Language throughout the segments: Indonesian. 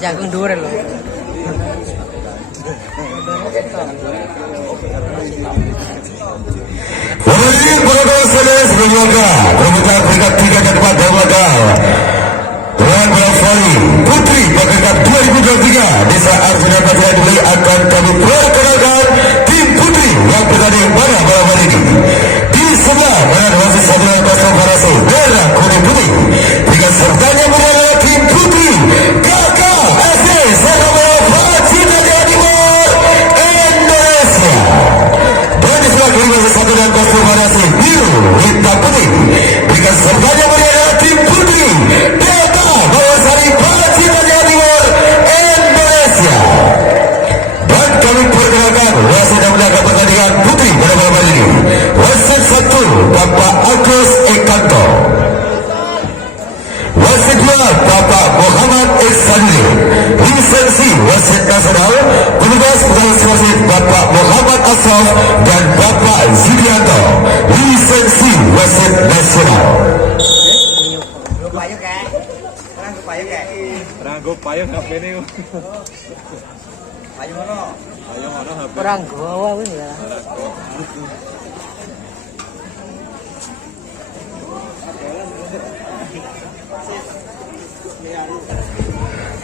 jagung dure loh. Polisi Protokol Sedes menjaga perebutan peringkat 3 dan 4 dalam laga Tuan Bola Voli Putri peringkat 2023 Desa Arjuna Patra Duli akan kami perkenalkan tim Putri yang bertanding pada malam hari ini. Di sebelah kanan wasit Sabulan Kosong Farase merah kuning putih dengan sertanya menjadi tim Putri KKSD Surabaya Pacitan Jawa Timur Indonesia. Dan di sebelah kiri wasit Sabulan Kosong Farase biru hitam putih dengan sertanya menjadi tim Putri Delta Bawasari Pacitan Jawa Timur Indonesia. Dan kami perkenalkan wasit yang melakukan pertandingan Putri pada malam hari ini. Wasit 1 Bapak Agus Ekanto. Wasit 2 Bapak Muhammad Ihsanudin. Lisensi wasit nasional petugas petugas wasit Bapak Muhammad Asaf dan Bapak Zulianto. Lisensi wasit nasional. Ranggo payung HP ini. Payung mana? Payung mana HP? Kurang gua wis ya.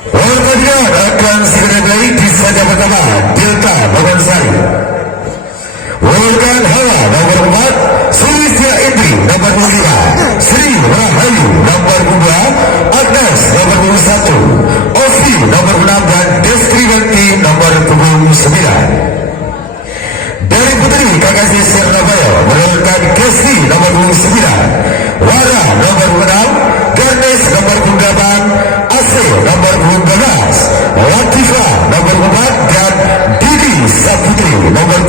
Pertandingan akan segera dimulai di saja pertama Delta Bagansari. Wargan Hawa nomor 4, Sulistia Indri nomor 5, Sri Rahayu nomor 2, Agnes nomor 1, Ovi nomor 6 dan Destriwanti nomor 9. Dari Putri KKSD Surabaya menurunkan Kesti nomor 9, Wara nomor 6, Ganes nomor 8, Asih nomor 12, Latifah nomor 4 dan Didi Saputri nomor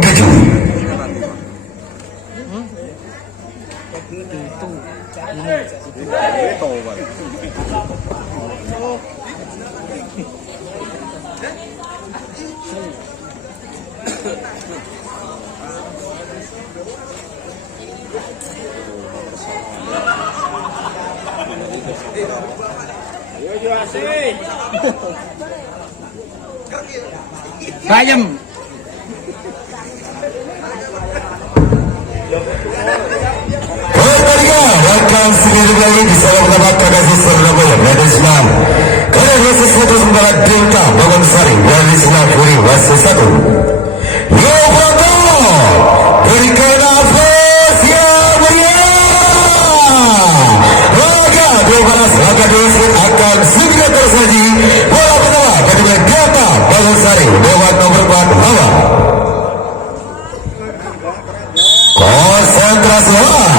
7. Bayem. Pertandingan akan segera dimulai di salah pertama KKSD Surabaya Medan Islam. Karena wasit 1 sementara Delta Bagansari dan Islam Puri wasit 1. Yo Broto, berikan nafas yang meriah. Laga 12 laga 2 akan segera tersaji. Bola pertama bagi Delta Bagansari lewat nomor 4 Hawa. Konsentrasi Hawa.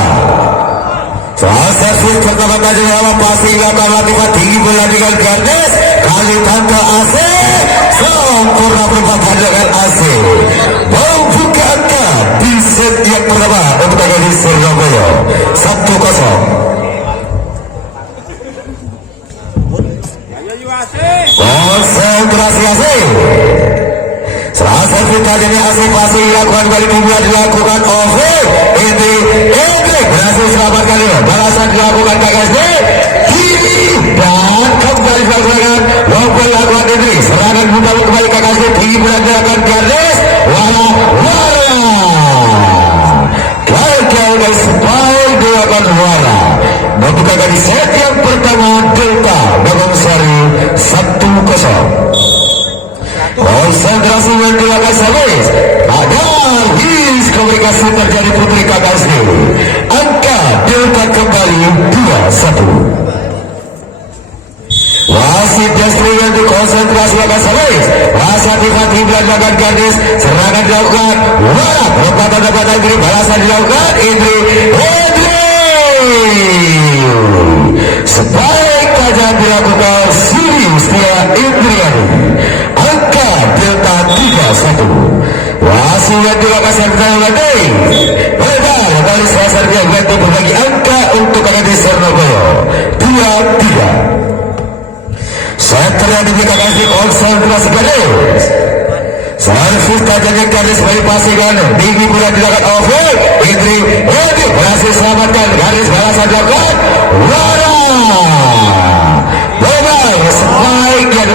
Saat servis pertama kali Hawa pasti akan lakukan tinggi bola dengan Gardes. Kali tanda AC sempurna berempat pandangan AC. Membuka angka di set yang pertama untuk KKSD Surabaya 1-0. Konsentrasi AC. Saat servis kali AC pasti dilakukan kali kedua dilakukan OV. Ini berhasil selamatkan balasan dilakukan KKSD kiri dan kembali dilakukan walaupun dilakukan Indri serangan buka kembali KKSD tinggi dilakukan Gardes wala gagal dari sebaik dilakukan wala membuka kali set yang pertama Delta Bagansari 1-0. Konsentrasi yang dilakukan servis ada his komunikasi terjadi Putri KKSD. Angka Delta kembali 2-1. Wasit Destri yang konsentrasi akan servis. Wasit Tifati dilakukan Gadis. Serangan dilakukan Warat. Lompatan dapat Indri. Balasan dilakukan Indri. Sebaik tajam dilakukan Siri Setia Indriani. Angka Delta 3-1. Wasit yang dilakukan servis lagi. Benar, kembali selesai dia ganti berbagi angka untuk KKSD Surabaya 2-3. Setelah KKSD konsentrasi Gadis. Servis tajamnya Gadis bagi pasangan tinggi bola dilakukan over. Indri berhasil selamatkan Gadis balasan dilakukan Wara. Bye-bye. Sebaik yang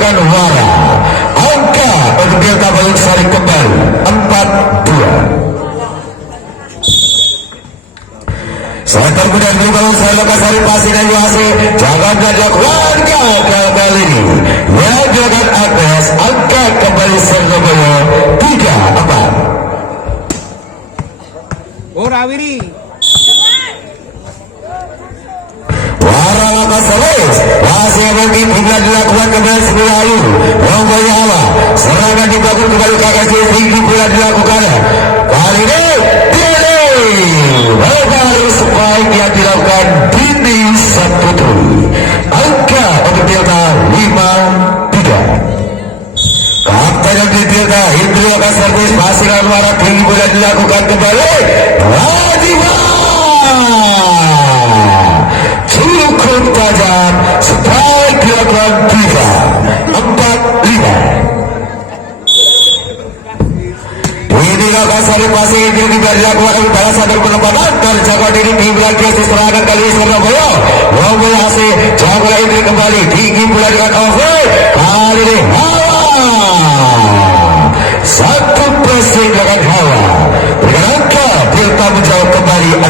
Setor kemudian dibangun Sarloka Sari Pasir dan Yuhase. Jangan dilakukan gagal kali ini. Yang dilakukan Agnes angkat kembali Surabaya 3-4. Oh Rawiri. Waralaka Selis masih mungkin bila dilakukan kembali Semulayu Ronggoy Hawa. Serangan dibangun kembali Kakak tinggi bila dilakukan kali ini lebar spike yang dilakukan Dini Saputri. Angka untuk Delta 5-3. Kapten yang di Delta Indri akan servis masih Anwar tinggi bila dilakukan kembali Radima. Cukup tajam spike dilakukan Diva 4-5. Ini akan sari pasir ini juga dilakukan balasan dan penempatan terjaga diri di bulan krisis serangan kali ini Surabaya. Ronggoy Hasil jaga ini kembali tinggi bulan dengan over kali ini Hawa. Satu pressing dengan Hawa dengan angka Delta menjauh kembali 6-4.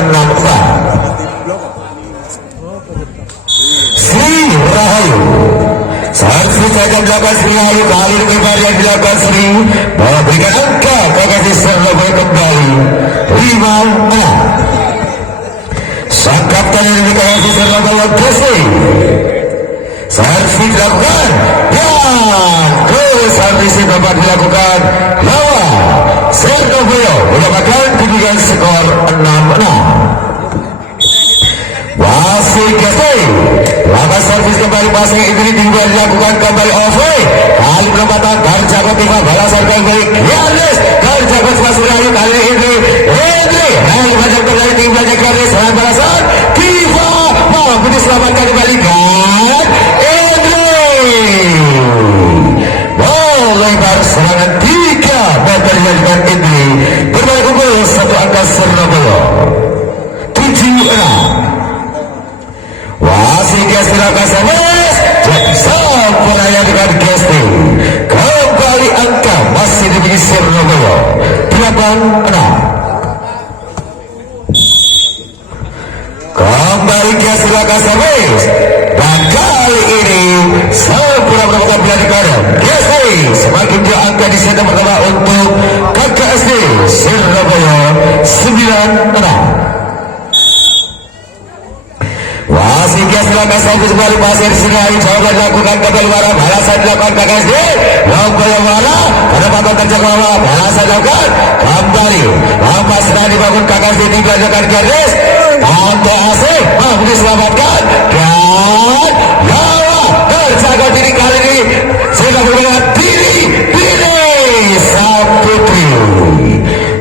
Sri Rahayu Sarfi saja dilakukan Sri Rahayu kali ini kembali yang dilakukan Sri memberikan angka Kakak Surabaya kembali 5-6. Sang kapten yang diberikan Surabaya Gesi Sarfi dilakukan dan ke Sarfi dapat dilakukan lawan Surabaya mendapatkan kedudukan skor 6-6. Masih Gesi lakukan servis kembali masih ini juga dilakukan kembali over kali penempatan dari Jago Tifa balasan kembali Giannis dari Jago masih lalu kali ini Henry macam kembali tim banyak Giannis serangan balasan Tifa mampu diselamatkan kembali kan Henry lebar serangan 3 dan terjadikan Henry berbalik unggul satu angka Surabaya 7-6. Masih Gesti lakukan servis sempurna yang dengan Gesti kembali angka masih dimiliki Surabaya 8-6. Kembali Gesti lakukan servis dan kali ini sempurna mendapatkan bila di kanan Gesti semakin jauh angka di set pertama untuk KKSD Surabaya 9-6. Masih Gas dilakukan servis kembali pasir sini ayo coba dilakukan kembali warna balasan dilakukan KKSD Ronggoy Hawa penempatan terjaga Hawa balasan dilakukan kembali Lampas sedang dibangun KKSD dilanjutkan Giannis Tante Asih mampu diselamatkan dan Hawa terjaga diri kali ini sehingga berbeda Dini Saputri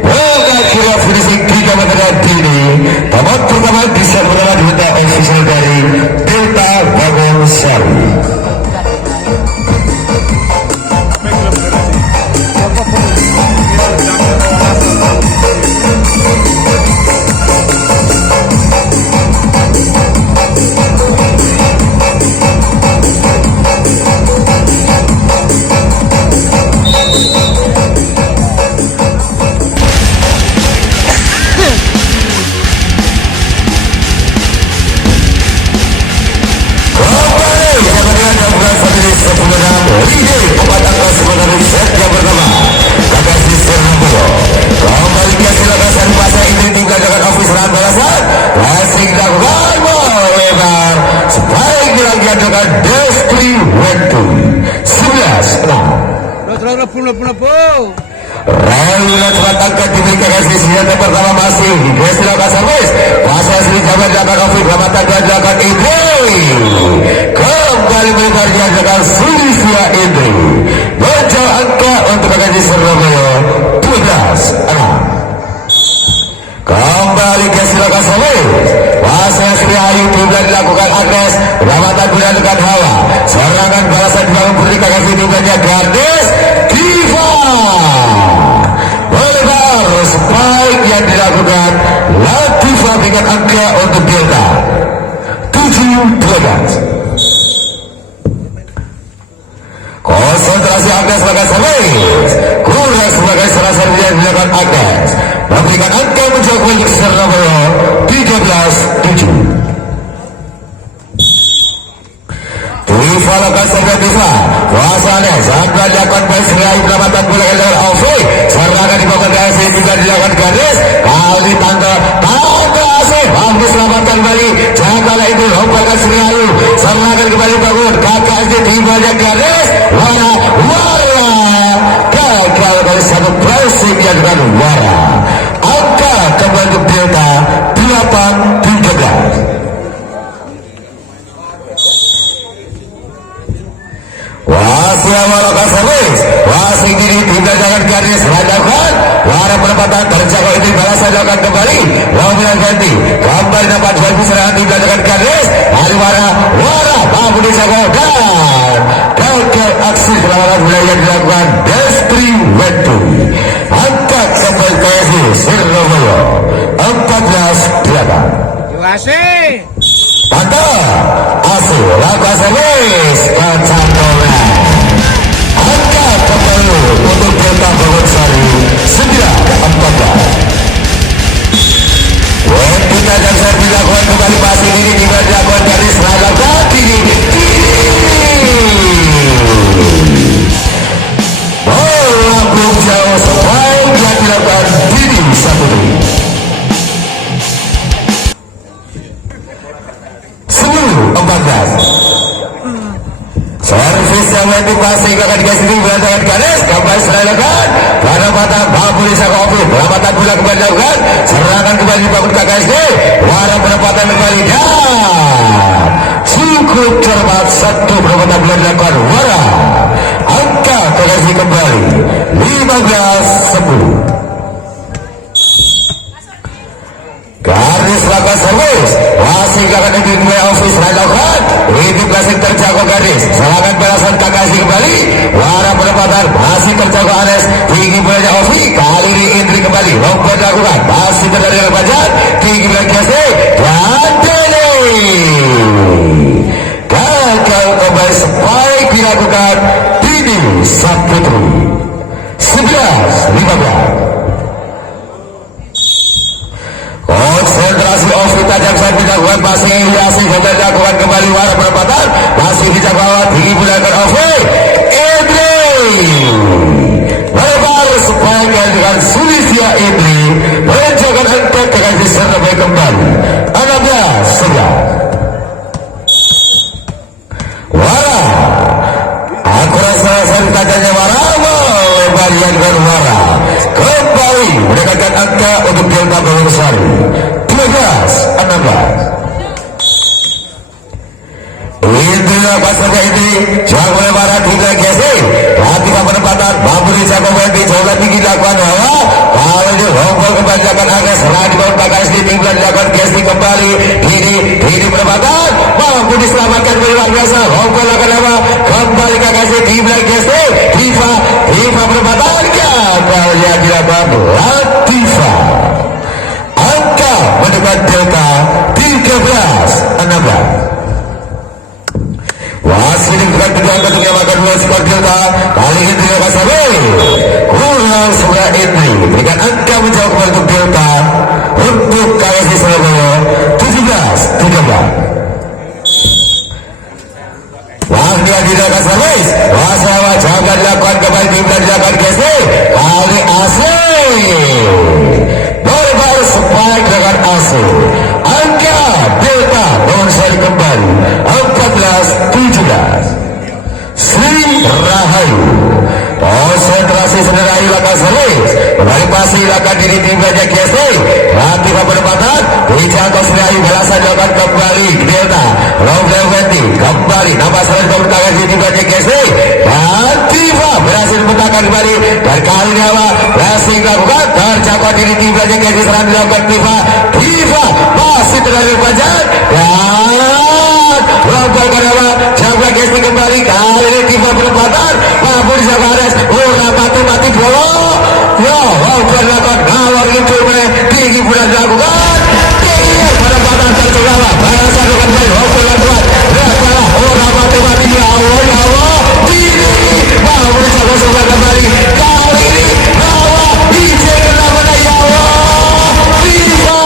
mengakhiri finishing 3 meter Dini tempat pertama bisa berada di benda official dari Delta Bangun Sari. Rally cepat angkat diberikan kasih senjata pertama masih Gesti lakukan servis masa Sri Jabat dilakukan Covid Ramatan dan dilakukan Indri kembali melebar dilakukan Sulisia Indri menjauh angka untuk KKSD Surabaya 12-6. Kembali Gesti lakukan servis masa Sri Ayu juga dilakukan Agnes Ramatan dilakukan Hawa serangan balasan dibangun putri KKSD dimana Gardes Diva melebar spike yang dilakukan Latifah dengan angka untuk Delta 7-12. Konsentrasi Agnes sebagai servis kurang sebagai serasa yang dilakukan Agnes memberikan angka menjauh banyak Surabaya 13 Tiga bisa kuasanya sampai dilakukan baik serai peramatan bola dengan Alfi serangan di bawah garis juga dilakukan garis kali tangga asing bagus selamatkan kembali jagalah itu lompakan Serayu serangan kembali bangun kakak SD tiba garis wara gagal dari satu pressing yang dengan wara angka kembali untuk Delta 8-13. Wasia melakukan servis Wasing diri tidak jangan garis hadapkan Wara penempatan terjaga ini balasan dilakukan kembali Lombingan ganti kembali dapat jual serangan tidak jangan garis Hari Wara mampu dijaga dan gagal aksi perlawanan wilayah dilakukan Destri Wetu angkat kembali PSI Surabaya 14-8. Terima kasih. Mantap Asu lakukan servis kacang bola angkat kembali untuk Delta Bogor-Sari 9-14. Waktu tajam servis dilakukan kembali pasir ini juga dilakukan dari seragam kaki bola belum jauh sampai dia dilakukan Didi Saputri 10-14. Servis yang motivasi akan dikasih di berantakan garis kembali serangkan karena patah mampu bisa kopi peramatan bola kembali dilakukan serangan kembali dibangun KKSD Wara penempatan kembali dan cukup cermat satu peramatan bola dilakukan Wara angka KKSD kembali 15-10. Garis lakukan servis masih akan dimulai office dilakukan itu klasik terjaga garis serangan balasan Kakashi kembali Wara penempatan masih terjaga Anes tinggi mulai office kali ini Indri kembali lompat dilakukan masih terjadi dalam bajan tinggi mulai Kese dan Deli gagal kembali spike dilakukan Didi Saputri 11-15. Konsentrasi ofis tajam saat dilakukan masih Yasin kembali dilakukan kembali Wara penempatan masih dijangkau tinggi mulakan ofis Indri lebar sepanjang dengan Sulistya Indri menjaga entek dengan disertai kembali 16-11. Wara aku rasa saat tajamnya Wara lebarkan dengan Wara kembali mendekatkan angka untuk Delta Bogor-Sari 13-16. Itulah pasarnya ini jago lebaran hingga gesi ketika penempatan mampu dijaga ganti jauh tinggi dilakukan hawa kalau itu rombol kembali dilakukan Agnes setelah dibangun kakak SD tinggal dilakukan gesi kembali ini penempatan mampu diselamatkan luar biasa rombol akan hawa kembali kakak SD tinggal gesi Diva penempatan gagal yang dilakukan Latifa angka mendekat Delta 13-16. Wasit bukan berjalan untuk yang makan dua skor Delta kali ini tidak pasal kurang sebelah ini berikan angka menjauh kembali untuk Delta untuk KSD Surabaya 17-13. Wahdia tidak pasal Wasawa jangan dilakukan kembali tidak dilakukan KSD kali asli baru spike dengan asli angka Delta Bogor-Sari kembali 14-17. Sri Rahayu konsentrasi sederhana lakukan servis kembali pasti lakukan diri timnya GSD nanti penempatan dijangkau Sri Rahayu balasan dilakukan kembali Delta Rombel Wenti kembali nampak servis pembentangan di timnya GSD dan Tifa berhasil membentangkan kembali dan kali ini apa berhasil dilakukan terjangkau diri timnya GSD serangan dilakukan Tifa masih terlalu panjang dan Rombel kedua jaga GSD kembali kali ini Tifa penempatan mampu dijaga Ares mati bola ya Rombel dilakukan ngawar itu tinggi bulan dilakukan penempatan tercoba balasan dilakukan kembali Rombel dilakukan berakalah mati ya Allah ini mampu dijaga sebelah kembali kali ini bawa DJ kenapa ya Allah Tifa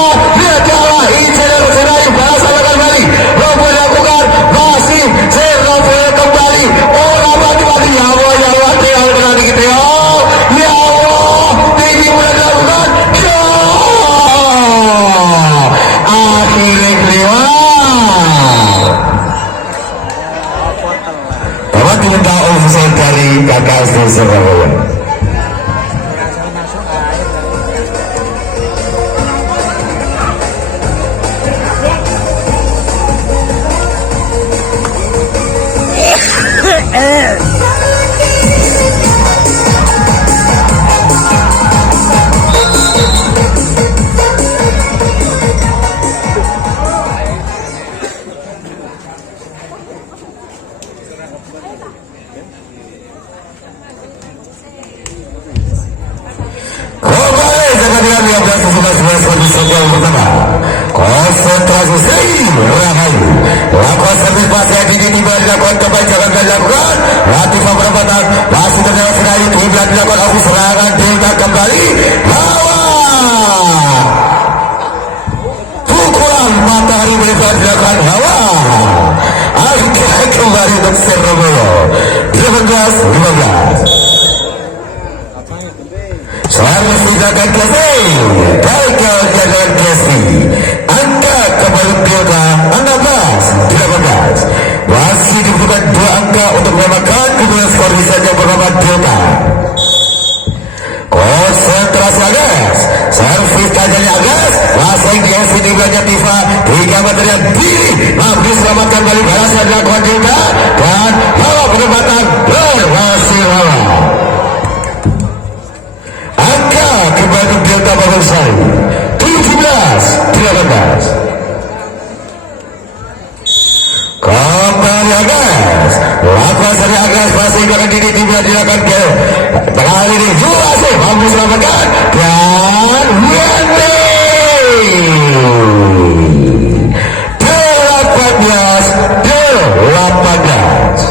dilakukan. Latifah perempatan masih terjadi sekali. Kiblat dilakukan ofis serangan Delta kembali. Hawa. Pukulan matahari melebar dilakukan Hawa. Angka kembali untuk Surabaya 18-15. Servis dilakukan Kesi. Gagal dilakukan Kesi. Angka kembali Delta 16-18. Masih dibutuhkan 2 angka untuk menyamakan kemudian skor di set yang pertama Delta. Konsentrasi Agas. Servis tajamnya Agas. Pasang di SC tinggalnya Tifa. 3 material diri. Mampu selamatkan balik balasan dilakukan Delta. Dan Hawa penempatan berhasil Hawa. Angka kembali Delta Babangsari 17-18. Kembali Agas. Lakukan dari Agas masih akan diri tiba dilakukan ke kali ini Juasih mampu selamatkan dan Wendy 18-18.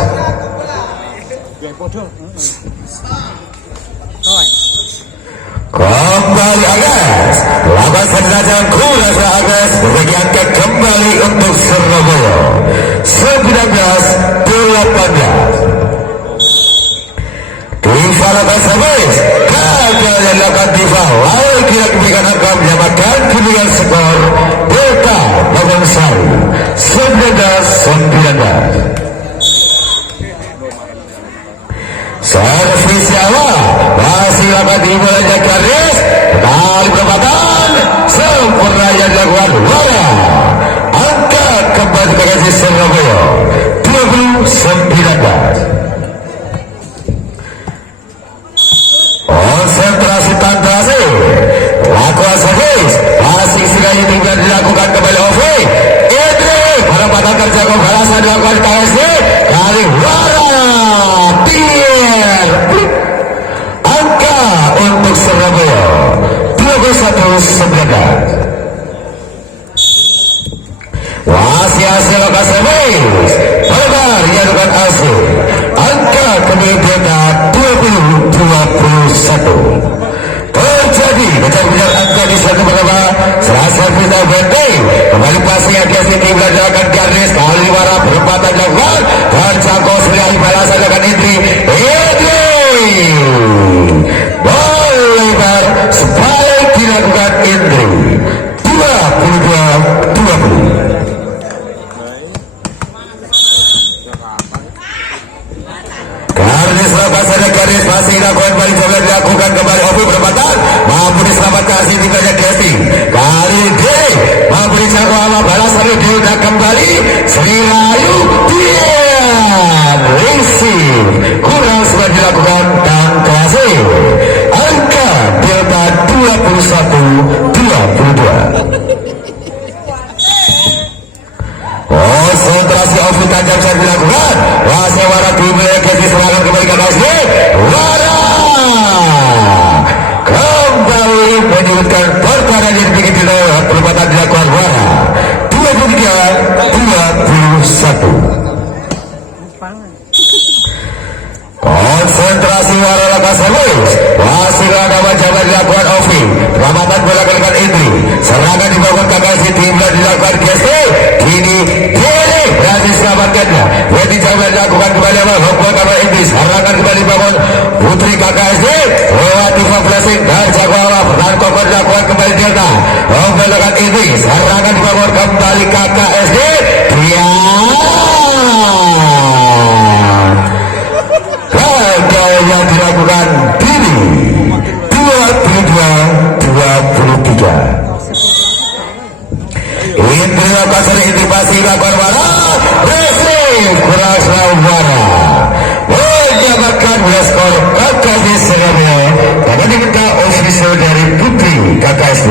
Kembali Agas. Lakukan senjata kurasa Agas berbagi angka kembali untuk Surabaya 19-18. Tifa lakukan servis. Gagal yang dilakukan Tifa. Lalu kira diberikan angka menyamakan kemudian skor Delta Babangsari 19-19. Servis awal masih akan dimulai garis kali perempatan sempurna yang dilakukan Wara. Angka kembali ke Surabaya 20-19. Konsentrasi tantasi lakukan servis masih sekali tinggal dilakukan kembali Ovi Idri perempatan kerja pembalasan dilakukan KSD kali Wara Tier. Angka untuk Surabaya 21-19. Masih hasil lokasi servis Perbar yang dengan hasil angka kembali Delta 20-21. Terjadi kejar-kejar angka di satu pertama serasa kita benteng kembali pasti Agas ini dilakukan garis kali Wara perempatan dilakukan dan jangkau sendiri balasan dengan Indri lebar sebalik dilakukan Indri 22-20. Garis lepas ada garis masih dilakukan kembali coba dilakukan kembali Opi perempatan mampu diselamatkan hasil tinggalnya Kesti kali ini mampu dijangkau ala balasan Delta kembali Sri Rayu Dian Risi kurang sempat dilakukan dan kasih angka Delta 21-22. Konsentrasi Ovi tajam saat dilakukan Wasa Wara dimulai Kesti serangan kembali ke Kasih Wara kembali menyebutkan pertahanan yang begitu lewat perempatan dilakukan Wara 23-21. Konsentrasi Wara lakukan servis masih ada wajah dilakukan Ovi perempatan bola kalikan Indri serangan dibangun Kakasi timnya dilakukan Kesti kini Diri berhasil selamatkannya Wendy coba dilakukan kembali Hokwa kamar Indri serangan kembali bangun Putri KKSD lewat Tifa Blessing dan Jaguara dan Kokor dilakukan kembali Delta menggunakan Indri serangan dibangun kembali KKSD gagal yang dilakukan Diri 22-23. Indri lokasi intipasi lakukan Wara Resif kurang selalu Wara menyamakan skor KKSD Surabaya dan diminta official dari Putri KKSD.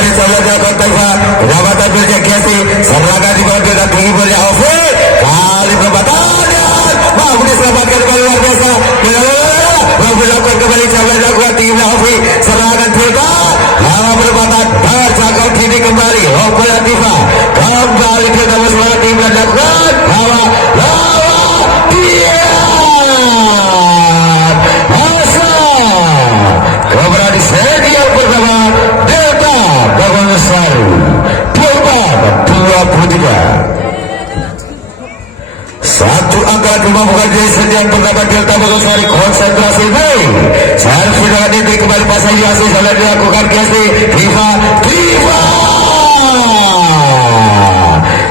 kembali coba dilakukan Taifa. Pendapatan berjaya Kiasi. Serangan di bawah dan tinggi boleh Ovi. Kali perembatannya. Mampu diselamatkan kembali luar biasa. Mampu dilakukan kembali coba dilakukan tinggi boleh Ovi. Serangan Taifa. Lawan perempatan terjangkau kini kembali. Ovi Latifa. Kembali ke dalam serangan tinggi boleh dilakukan. Lawan dia. Kemudian di segi yang pertama Delta Bagongsari 24-23. Satu angka dimampukan dari segi yang pertama Delta Bagongsari konsentrasi baik. Servis dengan diri kembali pasang Yasi sudah dilakukan Kiasi Viva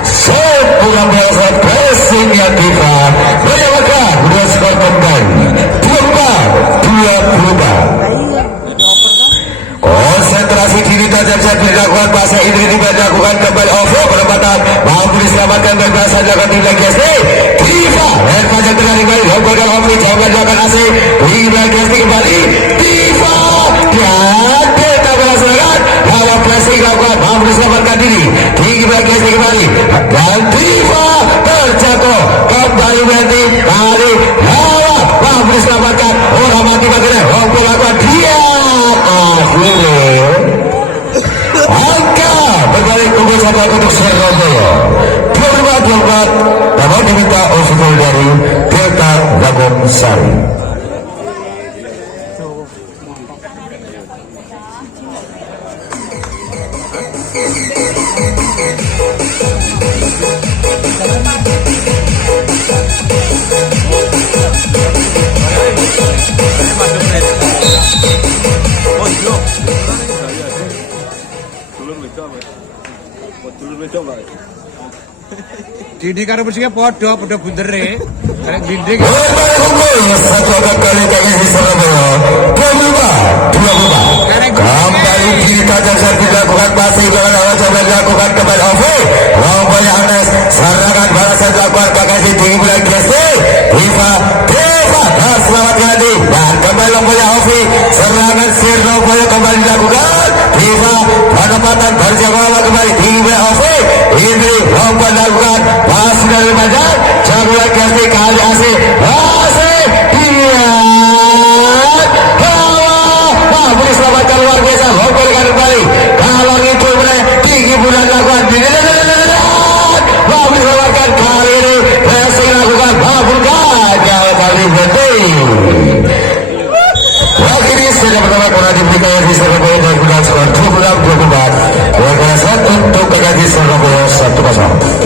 sepulang biasa pressing yang Viva menyamakan dua skor kembali 24-24. Konsentrasi kini tajam dilakukan bahasa ini dilakukan kembali over penempatan mampu diselamatkan dan bahasa dilakukan tim lagi SD Viva dan panjang tengah kembali logo dan Omni coba dilakukan AC Viva SD kembali Viva dan Delta melaksanakan hawa pressing dilakukan mampu diselamatkan diri tinggi lagi SD kembali dan Viva terjatuh kembali nanti kali hawa mampu diselamatkan orang mati bagian logo lakukan dia angka berbalik kubu satu untuk Surabaya 24-24 dapat diminta official dari Delta Bagongsari. Didi karo persingnya podo bundere. Karek dinding. Satu kali kami di Surabaya 24-24. Kembali kita jasa dilakukan masih dengan awal coba dilakukan kembali Ovi. Rombongan Anes serangan balasan dilakukan kakasi tinggi bulan Kiasi Viva harus selamat ganti dan kembali rombongan Ovi serangan Surabaya kembali dilakukan Viva penempatan berjangkauan kembali tinggi bulan Ovi ini rombongan dilakukan masih dari badan coba Kiasi kali asik dia mampu diselamatkan luar biasa rombongan kembali kalau itu benar tinggi bulan dilakukan mampu diselamatkan kali ini racing lakukan mampu gagal kali berarti lagi ini sudah pertama karena diberikan di Surabaya dan gunakan skor 26-24 warga satu untuk kekasih Surabaya 1-0.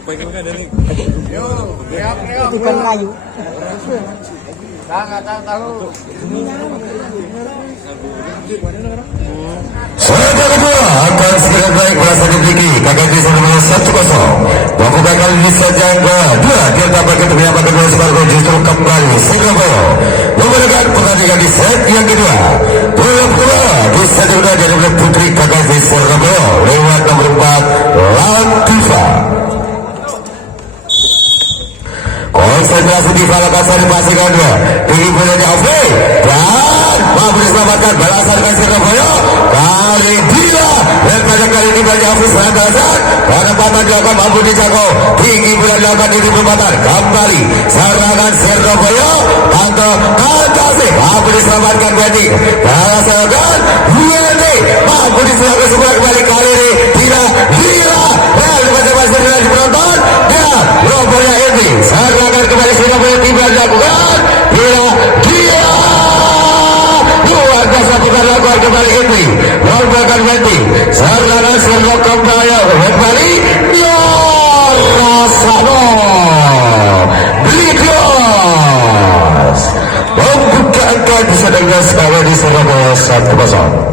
Pengen kan dari Ikan kayu. Tahu. Saudara kedua akan segera baik berasa dimiliki KKP nomor 1-0. Membuka kali ini saja kedua dia dapat ketemuan kedua Spargo justru kembali Surabaya memenangkan pertandingan di set yang kedua. Bola kedua di set kedua jadi oleh putri KKP Surabaya lewat nomor 4 Latifa. Konsentrasi di Falaka Sari pastikan dua tinggi bolanya Afri dan mampu diselamatkan balasan ke Surabaya kali dia dan pada kali ini banyak Afri serang balasan penempatan dilakukan mampu dijago tinggi bola dilakukan di perempatan kembali serangan Surabaya Tanto Kasih mampu diselamatkan Wendy balasan Wendy mampu diselamatkan semua kembali kali ini tidak gila dan masing-masing di penonton dan Surabaya ini serangan kembali Surabaya tiba dilakukan tidak gila luar biasa bukan lakukan kembali ini Surabaya Wendy serangan Surabaya kembali Rasano Blidios membuka angka bisa dengan skala di Surabaya 1-0.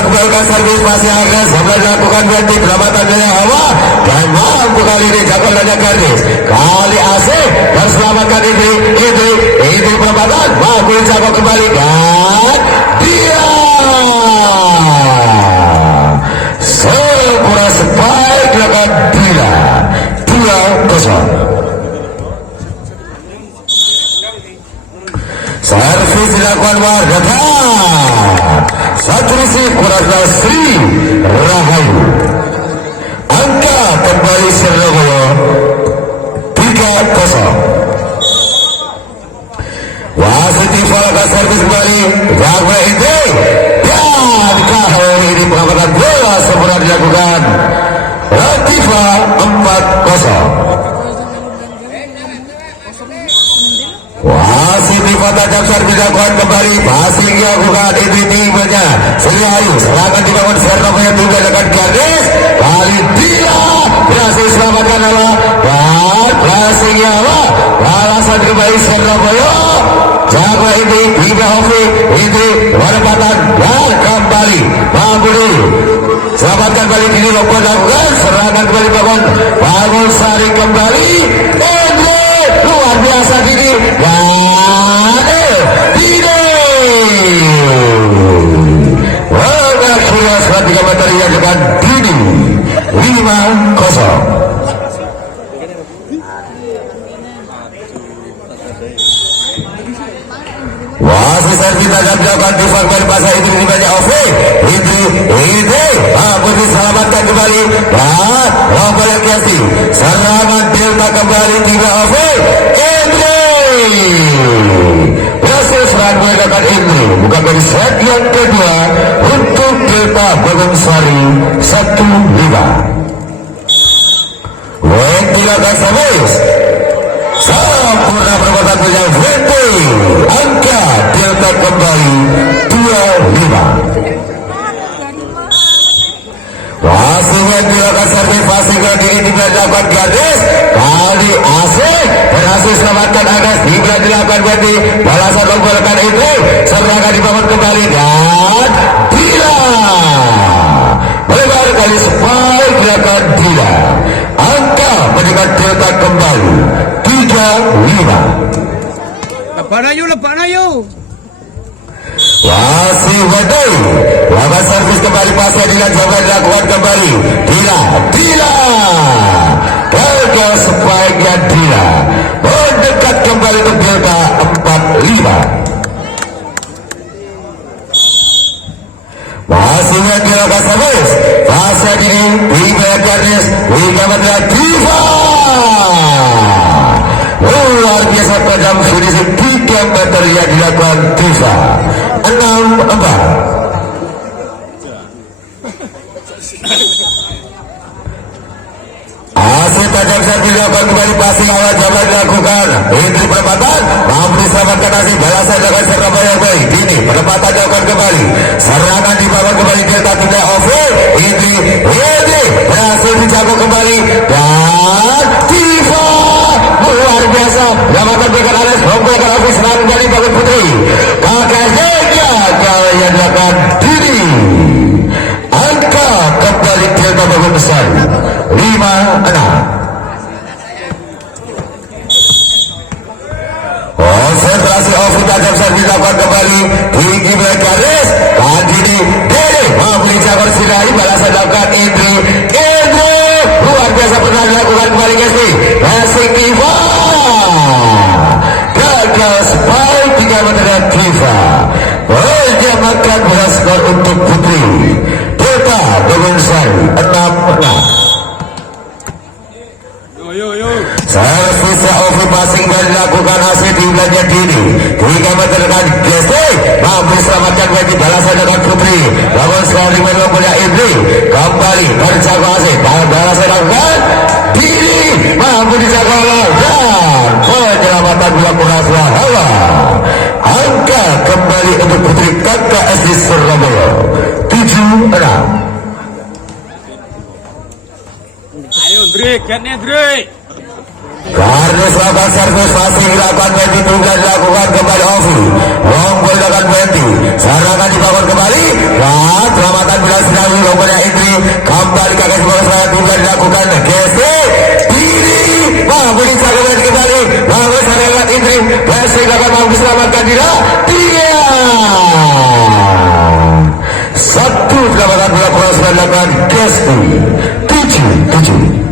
Kembalikan servis masih agak sambil dilakukan ganti pelamatan dari hawa dan mampu kali ini jago banyak garis kali asik terselamatkan ini pelamatan mampu jago kembali dan dia sempurna sebaik dilakukan Dila 2-0. Servis dilakukan warga satu isi kurangnya Sri Rahayu angka kembali Surabaya 3-0. wasit di Falaka servis kembali Jawa ini dan kalau ini pengamatan bola sempurna dilakukan Latifa 4-0. wasit di Kota Jaksar dilakukan kembali passing yang bukan timnya Sri Ayu serangan dibangun Surabaya juga dengan garis kali dia berhasil selamatkan Allah dan passing yang balasan kembali Surabaya Jawa ini tiga Hofi ini penempatan dan kembali Mampu selamatkan kali ini lompat lakukan serangan kembali bangun Sari kembali luar biasa Didi warga Surya 3 meter yang dengan Didi 5-0. wasit servis akan dilakukan di Fakbar Pasar itu di banyak Ovi ini mampu diselamatkan kembali dan lompat Kiasi serangan Delta kembali 3 Ovi berhasil serangan menggunakan Indri bukan dari set yang kedua untuk Delta Bagong Sari 1-5. Wendy akan servis sempurna perbuatan punya Wendy angka Delta kembali 2-5. Wasit Wendy akan servis passing ke diri di belakang gadis kali asik berhasil selamatkan Agas di belakang Wendy balasan lompat itu serangan dibangun kembali dan Dila melebar kali spike belakang Dila angka meningkat Delta kembali 3-5. Lepak na yuk. Wasit Wendy lakukan servis kembali pasnya dilakukan kembali Dila gagal spike-nya Dila mendekat kembali ke Delta 4-5. masih Wendy lakukan servis pasnya ini Wiga Garnis Wiga Madra Diva luar biasa tajam finishing 3 meter yang dilakukan Diva 6-4. Asyik tajam servis dilakukan kembali, passing awal jabat dilakukan. Indri perempatan, mampu diselamatkan asing, balasan dilakukan Surabaya baik. Ini perempatan dilakukan kembali, serangan dibangun kembali, Delta tidak over. Indri berhasil dijago kembali dan Tifa luar biasa. Lambatan berikan Alex, rombongan habis serangan dari Bangun Putri. KKSnya kalian dilakukan Dini. Angka kembali Delta Bangun besar 5-6. Konsentrasi off tajam servis dilakukan kembali, tinggi mereka res dan Dini Dede membeli cabur sirai, balasan dilakukan Indri luar biasa, pernah dilakukan kembali Gesti Racing Diva gagal spy 3 meter dan Diva menyamakan skor untuk Putri. Delta Bangun Sari 6-6. Servis off passing dan dilakukan hasil di belanja Dini 3 meter dan Gesti mampu diselamatkan bagi balasan dengan Putri. Bangun sekali punya Indri kembali terjaga hasil balasan dilakukan Dini mampu dijaga dan penyelamatan dilakukan Hawa. Angka kembali untuk Putri KKSD Surabaya 7-6. Ayo Dri, getnya Dri. Karena selatan servis masih dilakukan Bendy, tunggal dilakukan kembali Ovi, Rombol dilakukan Bendy, serangan dibangun kembali dan selamatan bilang sedang Rombolnya Indri kembali kakek sebuah serangan tunggal dilakukan Gesti Dini mampu dijaga Bendy kembali, mampu serangan Indri Gesti dilakukan mampu diselamatkan tidak satu selamatan bilang proses dilakukan Gesti 7-7.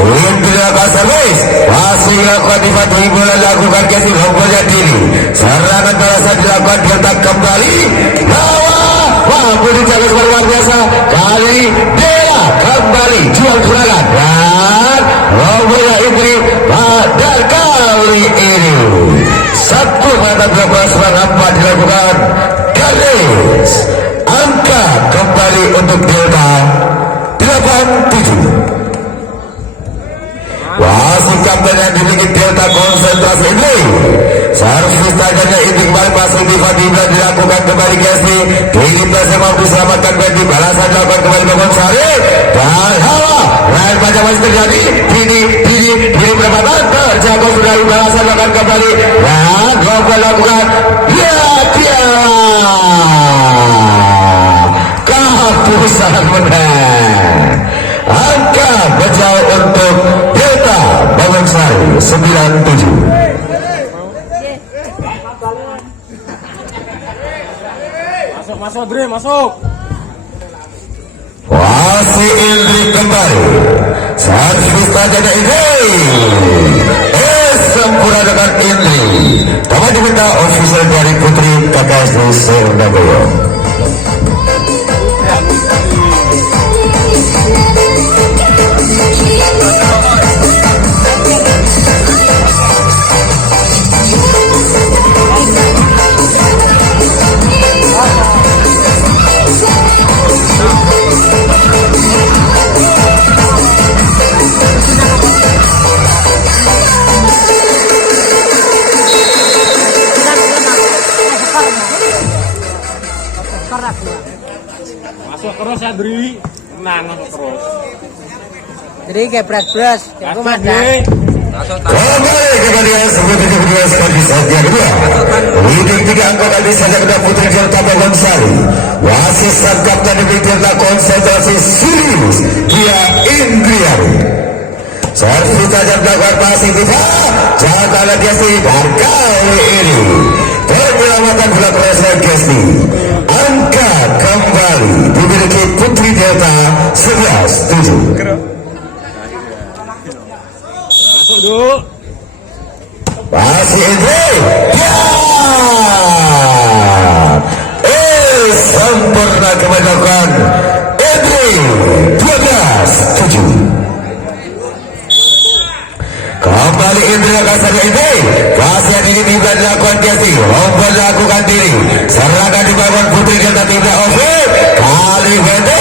Indra servis masih dilakukan di bola dilakukan Gesti Rombonnya Dini, serangan balasan dilakukan Delta kembali mampu dijaga luar biasa kali Dela kembali jual serangan dan Rombonnya Indri dan kali ini satu mata 12 serangan 4 dilakukan Galis. Angka kembali untuk Delta 8-7. Wasit kapten yang dimiliki Delta konsentrasi ini. Servis tajamnya Indri kembali pasang tiba-tiba dilakukan kembali Gesti. Dini berhasil mampu diselamatkan Bendy, balasan dilakukan kembali Bangun Sari dan Hawa. Lain macam masih terjadi. Dini perempatan terjaga sudah balasan dilakukan kembali dan Rombol dilakukan kehabisan menang. Angka berjauh untuk Delta Bangun Sari 9-7. Masuk Dri, masuk. Wasit Indri kembali. Servis tajamnya Indri. Sempurna dengan Indri. Dapat diminta official dari Putri KKSD Surabaya. Masuk terus ya Dri. Tenang, masuk terus. Dri geprek bros, aku Masuk mas Dri. Kembali kembalian sebelum kedua sekali saja kedua. Leading 3 anggota di saja kedua Putri Delta Bangun Sari. Wasit sang kapten di Delta konsentrasi serius dia Indriani. Servis tajam dilakukan passing tiba. Jaga Gesti dan kali ini penyelamatan bola presiden Gesti. Angka kembali dimiliki Putri Delta 11-7. Masuk dulu. Masih Indri sempurna kemenangan Indri 12-7. Kembali Indri akan saja Indri kasihan ini tidak dilakukan Gesti. Rombol dilakukan diri, serangan dibangun Putri Delta tidak over kali Gesti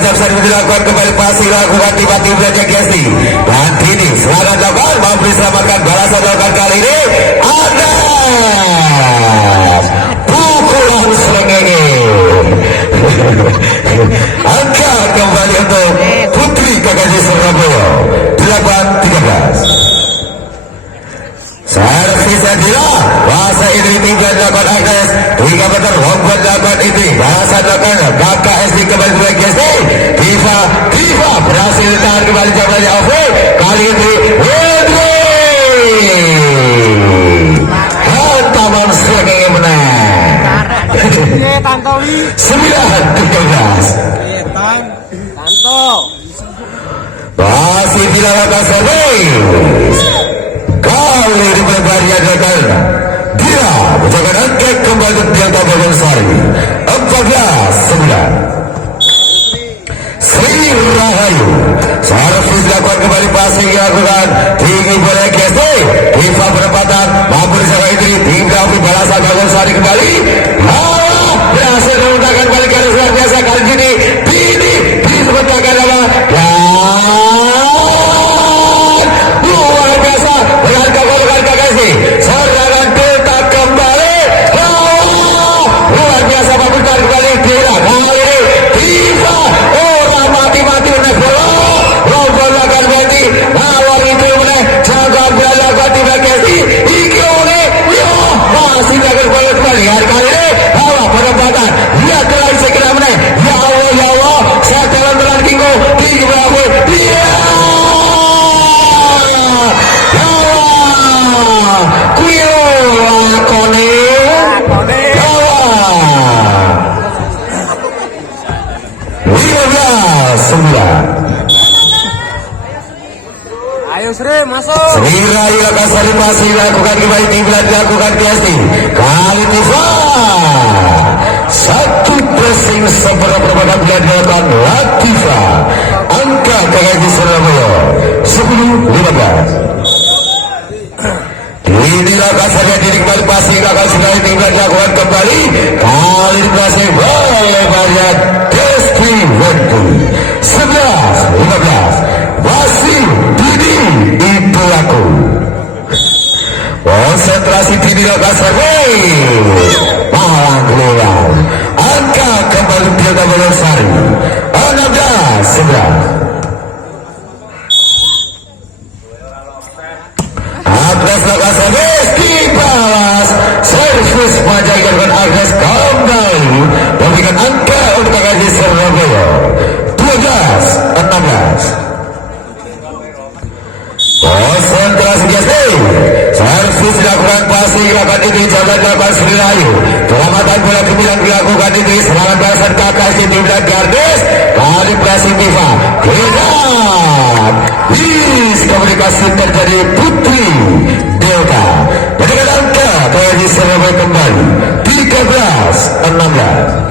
tajam saat dilakukan kembali pasti dilakukan tiba-tiba belajar Gesti. Dan kini serangan dilakukan mampu diselamatkan balasan dilakukan kali ini ada pukulan selengenge. Angka kembali untuk Putri KKJ Surabaya 8-13. Servis Adila bahasa ini tinggal dilakukan Agnes 3 meter lompat dilakukan ini bahasa dilakukan KKSD kembali ke GSD. Diva berhasil ditahan kembali jawabannya Ovi kali ini Wedri hantaman selengenge menang 9-13. Tanto. Masih dilakukan servis kali ini berbahaya gagal. Dia menjaga angkat kembali Delta Bogonsari 14-9. Sri Rahayu servis dilakukan kembali passing dilakukan tinggi boleh GSD. Diva penempatan mampu dijaga ini hingga balasan Bogonsari kembali berhasil menggunakan balik garis luar biasa kali ini Bini disebutkan nama luar biasa dengan kegolongan KKSD serangan Delta kembali luar biasa memutar kembali Dira kali ini Diva orang mati-mati meneh bola rombol akan ganti awal itu meneh jangan berlakukan di KKSD iki oleh masih akan bola kembali hari kali ini penempatan lihat terlalu segera meneh ya Allah saya jalan terang tinggu tinggi berapa dia kuyo lakone 15-9. Ayo Sri masuk. Sri Rahayu akan saling masih dilakukan kembali timbulan dilakukan Gesti kali Diva satu pressing seberapa perbuatan bulan dilakukan Latifa angka KKJ Surabaya 10-15. Dilakukan saja kembali passing akan sudah timbulan dilakukan kembali kali ini berhasil oleh Maria Desti Wendy 11-15. masih Didi itu aku konsentrasi Didi akan servis malang keluar angka kembali Delta Bogonsari 16-11. Agnes lakukan servis dibalas servis menjaga dengan Agnes kembali memberikan angka untuk KKJ Surabaya 12-16. konsentrasi Gesti servis dilakukan passing dilakukan ini jalan dilakukan Sri Rahayu perawatan bola ke-9 dilakukan ini serangan balasan KKSD timbulan Gardes kali passing Diva gerak komunikasi terjadi Putri Delta dengan angka KKJ Surabaya kembali 13-16.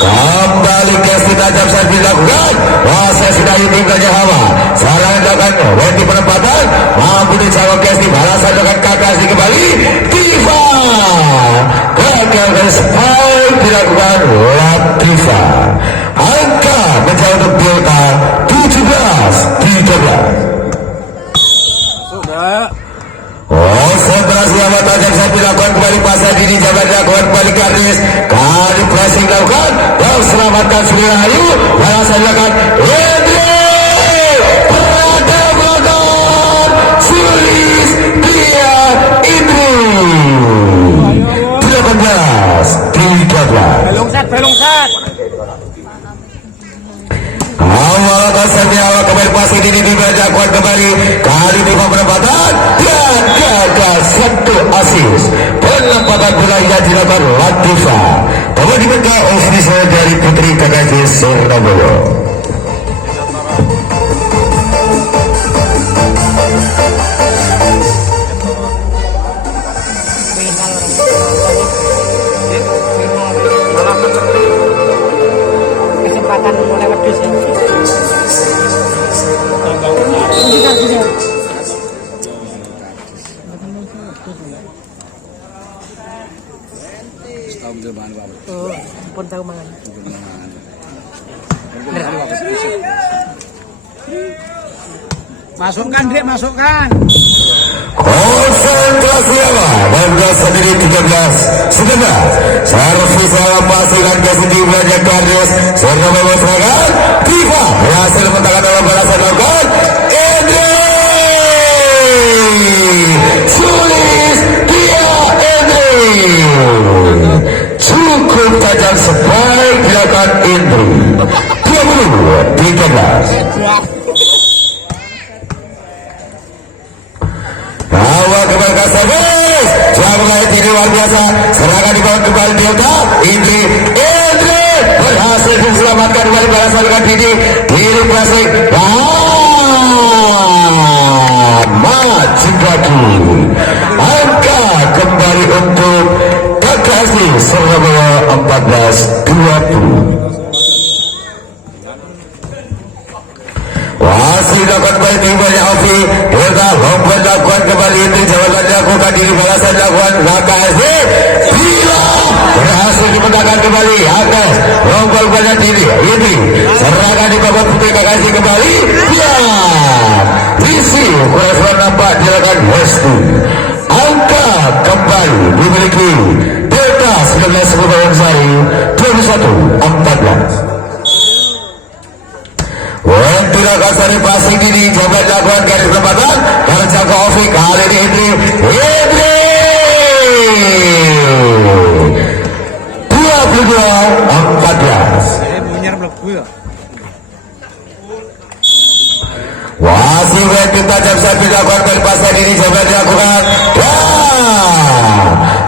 Kembali Gesti tajam saat dilakukan proses Dayu timbulannya Hawa serangan dilakukan Wendy penempatan mampu dijawab Gesti balasan dengan KKSD kembali Diva gagal dan spike dilakukan Latifa angka menjauh untuk Delta 17-13. Sudah. Konsentrasi amat tajam saat dilakukan kembali pasar dini jabat dilakukan kembali Gardes kali pressing dilakukan dan selamatkan Sri Rahayu balasan dilakukan Hendri berada belakang Sulis Dia Indri 18-13. Belong set. Awal konsernya awal kembali pasti dini dilakukan kembali kali Diva penempatan dan gagal satu asis penempatan bola yang dilakukan Latifa pemain dibuka ofisial dari Putri KKJ Surabaya. Kesempatan mulai wedhus ya. Tahu bahan apa? Oh, pun tahu mangan. Masukkan, Dek, masukkan. Konsentrasi apa? 16 sendiri 13 19. Servis salah pasangan ke sini banyak Karius. Serta memang serangan. Tifa berhasil mentangkan dalam balasan lakukan. Endre Sulis dia Endre. Cukup tajam sebaik dilakukan Endre. 20 13. Awal kembali ke servis. Jawabannya ini luar biasa. Serangan dibangun kembali Delta. Indri berhasil diselamatkan kembali balasan dengan Didi. Didi klasik. Maju kaki. Angka kembali untuk Kekasih Surabaya 14-20. Masih dilakukan kembali timnya Alfi. Delta lompat dilakukan kembali itu. Jawaban dilakukan diri balasan dilakukan KKSD. Bila berhasil dimenangkan kembali Akas. Lompat banyak diri. Ini serangan di babak putih KKSD kembali. Ya isi kurang nampak dilakukan Westi. Angka kembali dimiliki Delta 19 Surabaya Sari 21-14. Dilakukan sari passing ini coba dilakukan garis perempatan karena jangka Ovi kali ini Indri 22-14. Bunyinya melebu ya. Masih Wendy tajam sapi dilakukan garis passing ini coba dilakukan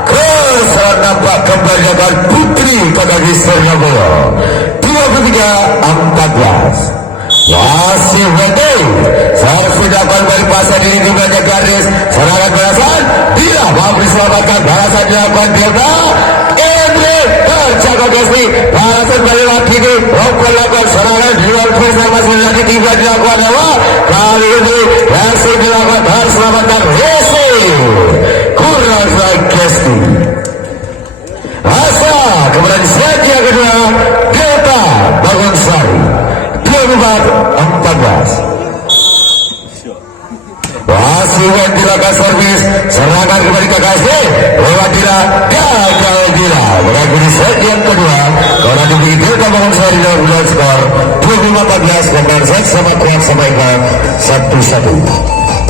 kesan nampak kembali dilakukan Putri Kekasih Surabaya 23-14. Masih Wendy servis dilakukan dari pasar diri di banyak garis serangan balasan tidak mampu diselamatkan balasan dilakukan Delta Endre terjaga Gesti balasan balik lagi ini Rokol lakukan serangan di luar bersama masih lagi tiba dilakukan Dewa kali ini Gesti dilakukan terselamatkan Resi kurang baik Gesti Asa kemudian set yang kedua Delta Bangun Sari 14. Masih Wendy lakukan servis serangan kembali ke Kasih lewat Dila gagal Dila mengakhiri set yang kedua karena diberi Delta Bangun Sari dan bulan skor 25-14 dan set sama kuat sampai ke 1-1.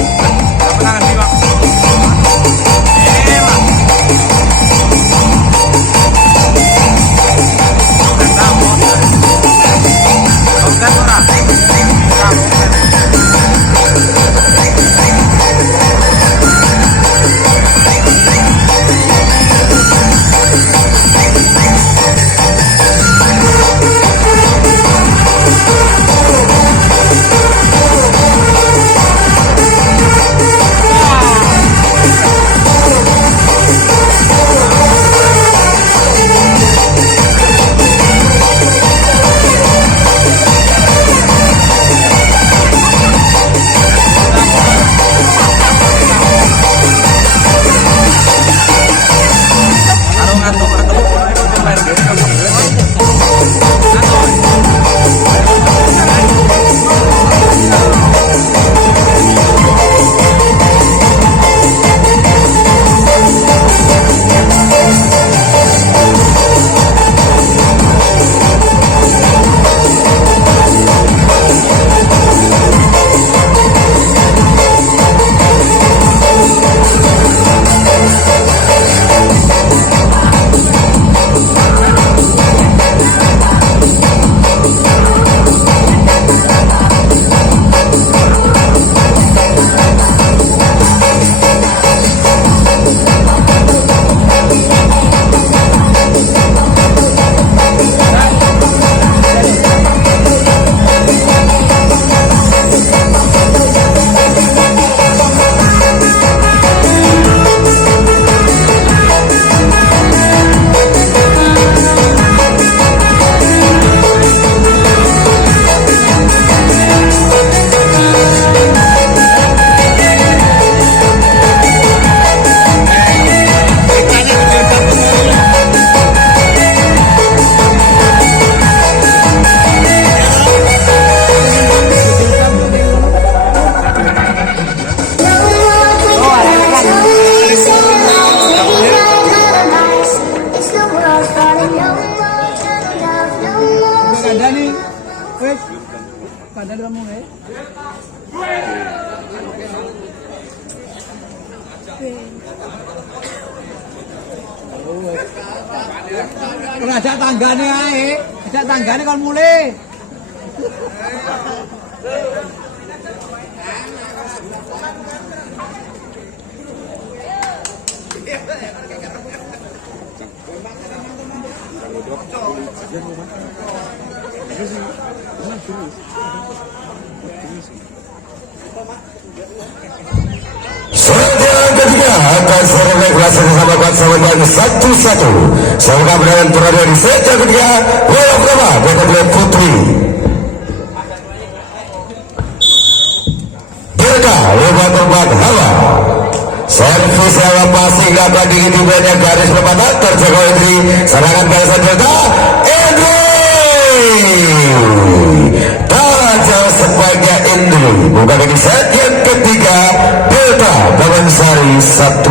Kalau ada tanggane ae, ada tanggane kan mulai. Yang ketiga akan seremai berasa bersama kuasa menjadi 1-1. Semoga berjalan berada di set yang ketiga. Bola pertama Beta Putri. Beta lebar tempat hawa. Servis hawa passing akan diikuti banyak garis perempatan terjaga Indri. Serangan balasan Beta Tajam sebagai Indri. Bukan di set yang ketiga. Beta Damansari 1-0.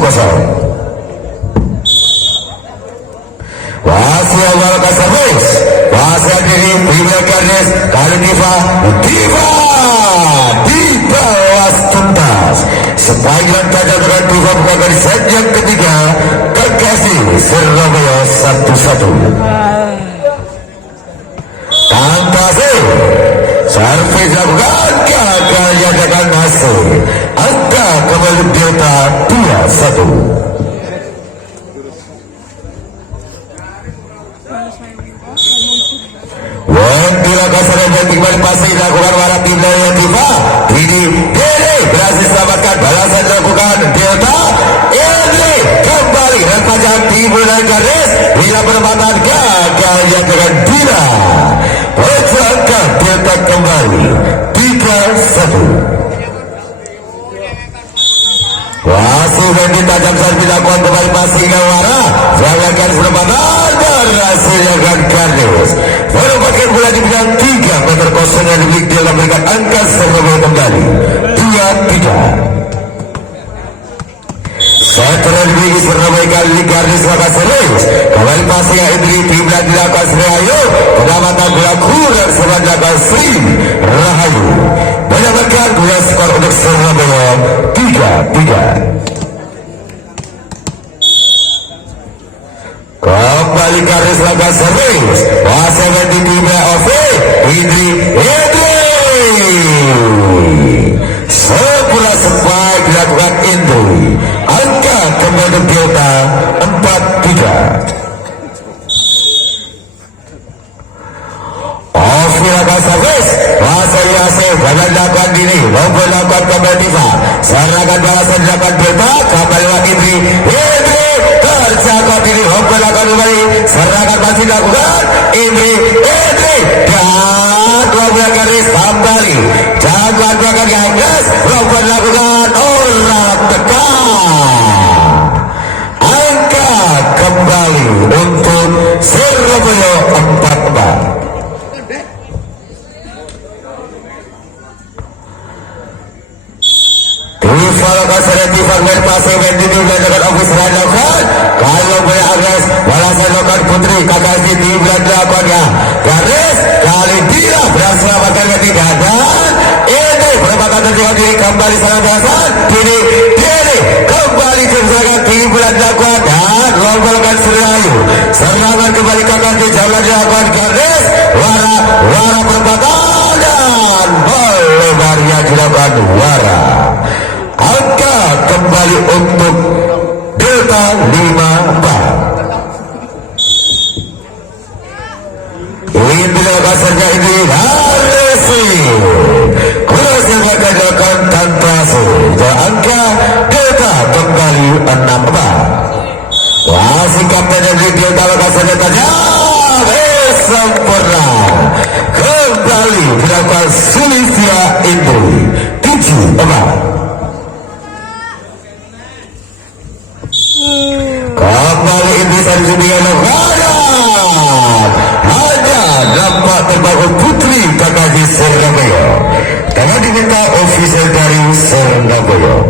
Wasia awal Kasabes. Wasia diri Bima Karnes. Kali Diva was tuntas. Sebagian tajam dengan Diva bukan di set yang ketiga. Kekasih Surabaya 1-1. Tantase servis dilakukan gagal diadakan hasil. Angka kembali Delta 2-1. Dilakukan serangan kembali pasir dilakukan warna tim dari Diva. Ini Dede berhasil selamatkan balasan dilakukan Delta. Ini kembali dan panjang timur dari garis. Bila penempatan gagal diadakan Dina. Perjalanan Delta kembali 3-1. Wasit dan ditajam saat dilakukan kembali passing ke warna. Jangankan penempatan berhasil dilakukan Karnes. Menempatkan bola di bidang 3 meter kosong yang dimiliki dalam memberikan angka Surabaya kembali 2-3. Setelah dimiliki Surabaya kali Karnes maka serius. Kembali passing yang Indri tim dan dilakukan Sri Ayu. Pendapatan bola kurang sama dilakukan Sri Rahayu. Mendapatkan 2 skor untuk Surabaya 3-3. Kembali Karnes lakukan servis. Pasangan di timnya Ovi Indri. Sebuah spike dilakukan Indri. Angka kembali Delta 4-3. Ovi lakukan servis. Pasang Yasir gagal dilakukan dini. Maupun lakukan kembali Diva. Serangan balasan dilakukan Delta. Kembali lagi Indri. Terjaga diri Maupun lakukan kembali. Serangan masih dilakukan Indri. Dan Maupun garis kembali. Jagoan belakang Ganges. Maupun lakukan orang tekan. Angka kembali untuk Surabaya 4-4. Kalau kasarnya Diva main pasang main di dunia dengan ofis dilakukan. Kalau boleh Agnes balasan dilakukan Putri. Kakak di timnya dilakukannya Garis. Kali dia berhasil selamatkan ketiga. Dan ini penempatan terjaga diri kembali serangan balasan. Dini kembali terjaga timnya dilakukan. Dan lombalkan Serayu. Serangan kembali kakak di jalan dilakukan Garis. Wara penempatan. Dan lebar yang dilakukan Wara. Angka kembali untuk Delta 5-4. Ini dilakukan serga ini Haresi. Kurasi akan dilakukan tanpa hasil. Angka Delta kembali 6-4. Wasit kapten yang di Delta lakukan serga tajam. Sempurna. Kembali dilakukan Sulistya Indri 7-4. Kembali Indonesia di dunia hanya dapat terbangun Putri Kakaji Surabaya. Karena diminta ofisial dari Surabaya.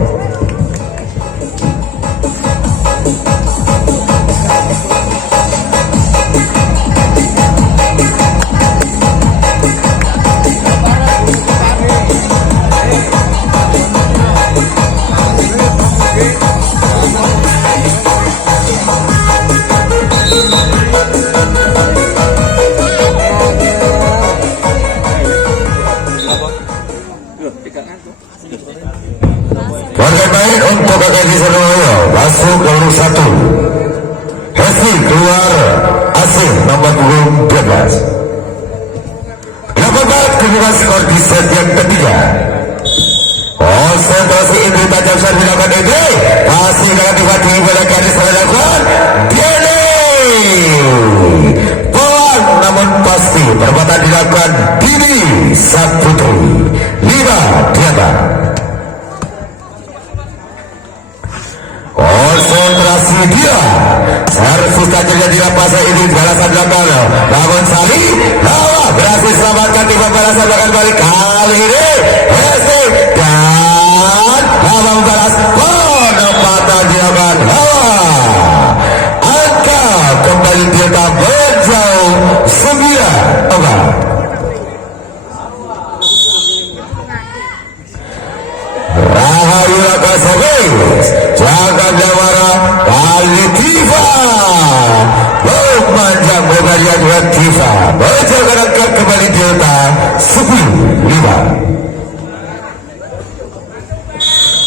Warga baik untuk KKJ Surabaya masuk nomor 1. Hesti keluar asing nomor 12. Dapat kemudian skor di set yang ketiga. Konsentrasi Indri tajam saat dilakukan Indri. Masih akan dibagi pada gadis dilakukan Dene. Pelan namun pasti perbuatan dilakukan Dini Saputri 5 Diata. Konsentrasi dia. Servis tajamnya dirapasnya ini balasan belakang. Namun Sari Hawa berhasil selamatkan tim balasan belakang balik kali ini. Hesti dan Hawa membalas penempatan dilakukan Hawa. Angka kembali kita berjauh 9-4. Rahayu Raka Servis jaga Jawara kali Tifa memanjang berbahagia juga Tifa berjaga angkat kembali Delta 10-5.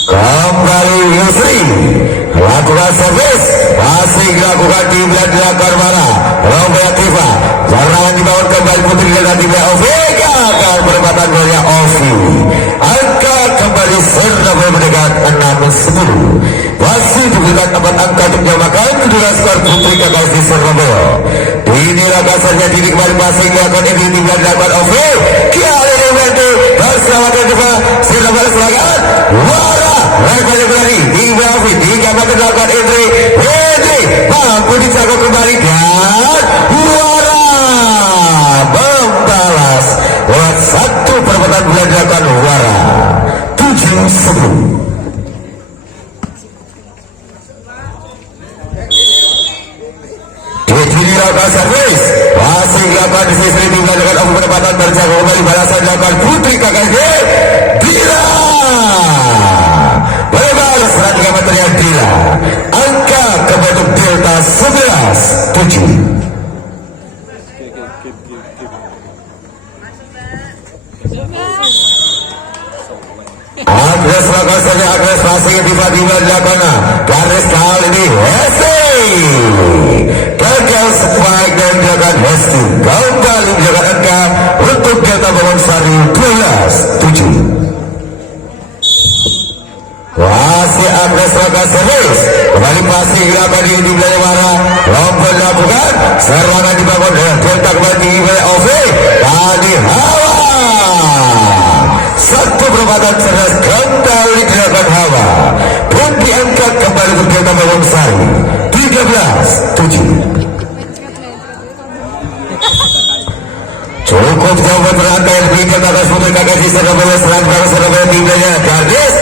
Kembali Yusri lakukan servis masih dilakukan di belakang dilakukan mana Rombea Tifa serangan dibangun kembali Putri dan Tifa Ovega akan perempatan golnya Ovi. Angka kembali Surabaya mendekat 6-10. Masih diberikan 4 angka untuk jamakan kedua skor Putri KKJ Surabaya. Ini laga saja diri kembali masing dilakukan ini tinggal dilakukan Ovi. Kiali Dewanti berselamatkan Tifa Surabaya serangan Wara rajanya berlari tiga Ovi 3 meter dilakukan Indri mampu dijaga kembali dan Wara membalas buat 1 perempatan bulan dilakukan Wara 7-10. Dilakukan servis masih dilakukan di sisi tinggal dengan Ovi penempatan berjaga kembali balasan dilakukan Putri KKJ Dila bebas serangan 3 meter yang Dila. Angka kebentuk Delta 11-7. Agnes lakukan saja Agnes masih tiba-tiba dilakukan garis kali ini Hesti gagal spike dan dilakukan Hesti kembali dilakukan angka untuk Delta Bangunsari 12-7. Masih Agnes lakukan servis kembali masih dilakukan di wilayah mana Lombok dilakukan serangan dibangun dengan Delta kembali di wilayah Ovi tadi Hawa 1 perempatan cerdas kembali dilakukan Hawa dan diangkat kembali untuk Delta Bangunsari 13-7. Cukup jauh berantai diberikan atas Putri KKJ Surabaya serang belakang Surabaya timnya Gardis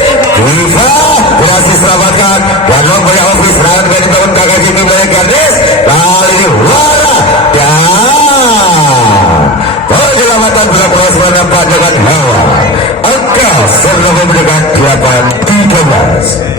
Diva berhasil selamatkan dan banyak Ovi serangan dari bangun KKJ timnya Gardis kali ini Wara dan penyelamatan belakang serangan dengan Hawa. Angka Surabaya mendekat 8-13.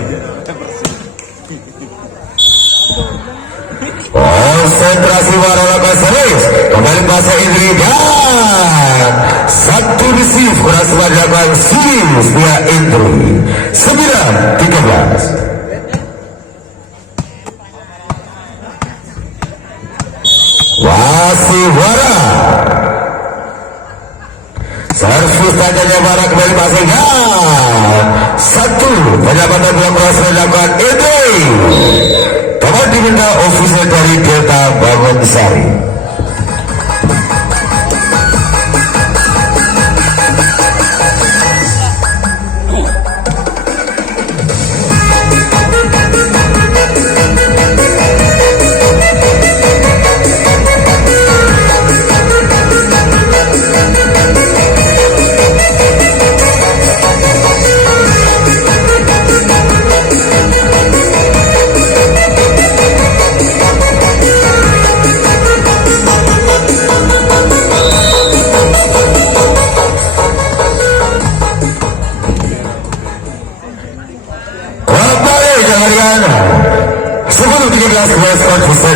Konsentrasi Wara lakukan serius kembali masa Indri dan 1 receive kurang dilakukan serius via Indri 9-13. Masih Wara servis tajamnya Wara kembali masing dan 1 penyabatan belakang kurang dilakukan Indri teman diminta ofisial dari Delta Bangunsari.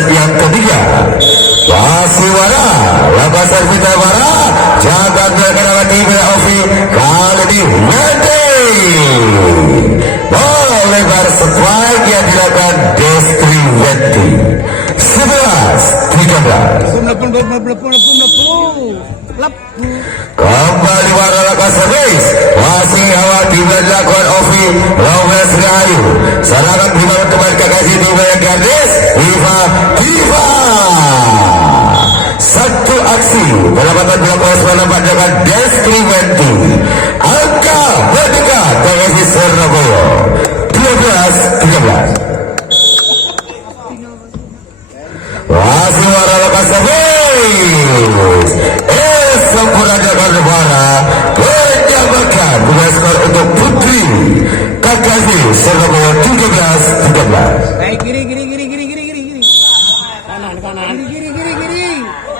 Yang ketiga masih Wara lakukan servis Wara jaga belakang tim Ovi kali ini Mete Bola lebar strike yang dilakukan Destri Wenti 11-13. Kembali warna servis masih awal dilakukan Ovi Lawes Rahayu. Serangan dibangun kembali ke kasih di wilayah Gardes Diva. Satu aksi perlawanan dilakukan nampak dengan Destri Wenti. Angka berdekat KSI Surabaya 12-13. Masih warna lokasi servis sempurna jalan negara menjabarkan dengan skor untuk Putri KKSI Surabaya 13-13. Baik, kiri.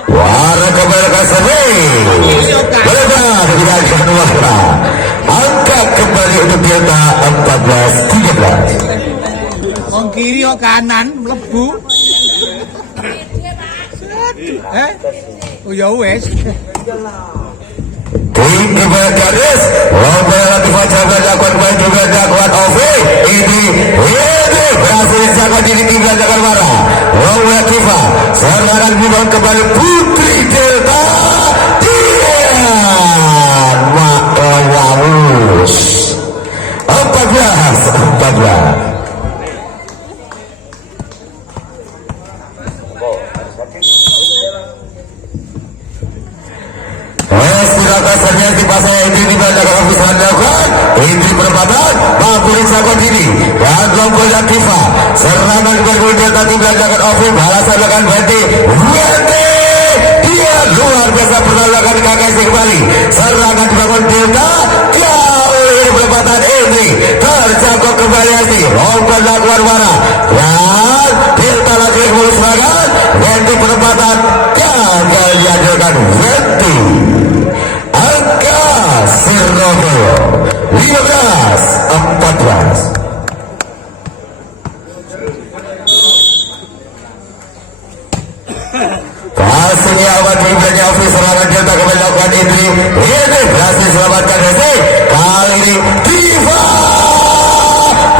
Warna kembali ke servis melebar dengan warna. Angka kembali untuk Delta 14-13. Wong kiri kok kanan mlebu. Oh ya wes. Tim kembali garis lomba lagi baca dilakukan baik juga dilakukan Ovi ini berhasil dijaga diri tim belajar marah lomba Kiva serangan dibangun kembali Putri Delta Dian Maklawus 14-14. Kasarnya di pasar ini dibacakan ofis dilakukan ini perempatan mampu disakon ini dan lompolnya Kiva serangan bergulir tadi dibacakan ofis balasan dilakukan Wenti dia luar biasa penolakan KKSI kembali serangan dibangun Delta jauh perempatan ini terjangkau kembali lagi lompol dilakukan warna dan Delta lagi mulai serangan Wenti perempatan gagal dihasilkan Wenti. Surabaya 15-14. Hasilnya awal diubahnya ofis serangan Delta kembali lakukan Indri ini berhasil selamatkan Resi kali ini Diva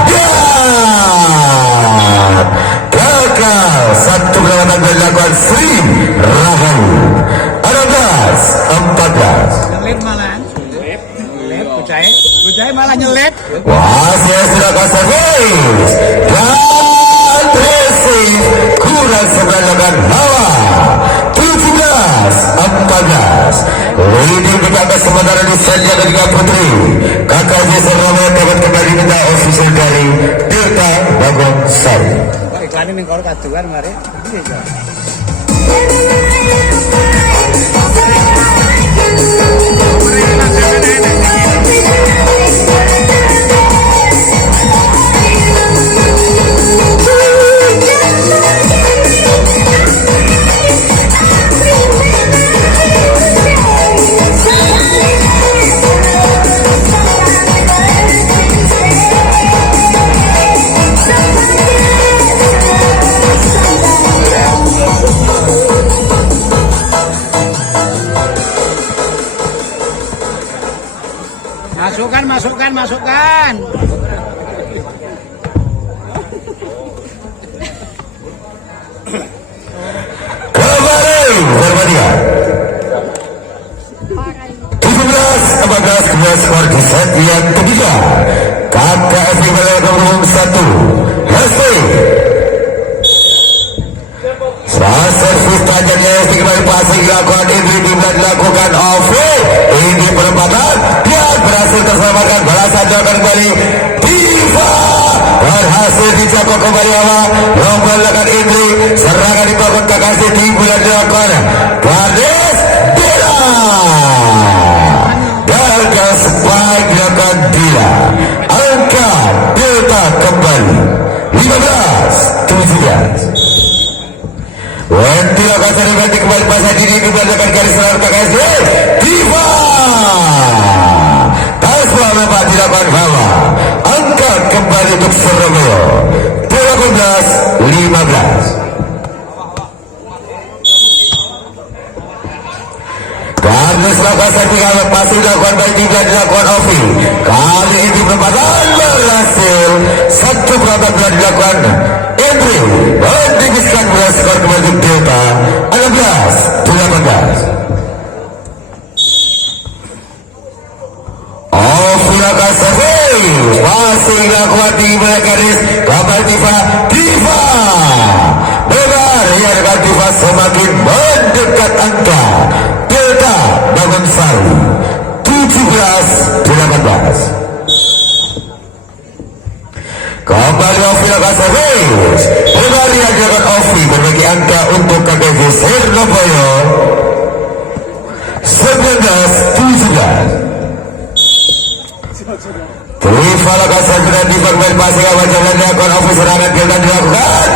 dan gagal satu perlawanan dilakukan Sri Rahayu 16-14. Nyelip malah. Bujai malah nyelip. Wasit sudah ke servis dan Resi kurang sebelah bawah 17-14. Leading kita ke sementara di Sanjaya dan juga Putri KKSI Surabaya dapat kembali minta official dari Delta Bagong Sari. Iklan ini kalau kaduan mari. Masukkan. Kembali Berbadian 17-14 skor di set yang ketiga. KKSI melakukan 1 Hesti servis tajamnya kembali pasang dilakukan Indri dilakukan Ovi ini perempatan dia berhasil terselamatkan balasan dilakukan kembali Diva berhasil dijangkau kembali awal lomba dilakukan Indri serangan dibangun KKSI di bulan dilakukan Gardes Dila gagal spike dilakukan Dila angka Delta kembali 15-17. Wenti akan sering ganti kembali pasang diri dibelakang garis serangan KKSI Diva Tasma memang dilakukan bawah angka kembali untuk Surabaya 18-15. Karena selangkah sertifikat masih dilakukan baik juga dilakukan Ovi. Kali ini perempatan berhasil. Satu perempatan telah dilakukan Andrew. Mendiviskan bola skor kembali Delta 16-18. Ovi akan servis. Masih dilakukan di bawah garis. Kabar Diva. Benar ya dengan Diva semakin mendekat angka. Delta Damansari 17-18. Kembali Ovi akan servis. Benar ya dengan Ovi berbagi angka untuk KKV Surabaya 19-17. Rival akan segera dibangun masing wajah dan dilakukan Ovi serangan Delta dilakukan.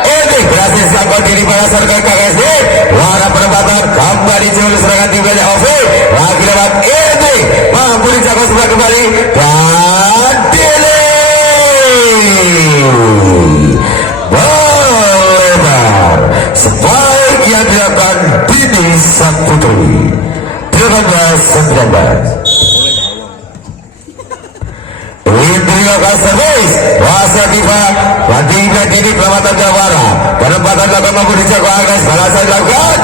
Ini berhasil sangkut diri pada serkan KKSD. Warna penempatan kembali jauh serangan di banyak Ovi. Lagi lewat ini mampu dijaga sebelah kembali dan Bolebar sebaik yang dilakukan Dini Saputri 18-19. Terima servis Wasa Diva Diva Dini pelamatan Jawara penempatan dilakukan mampu dijaga Agnes balasan dilakukan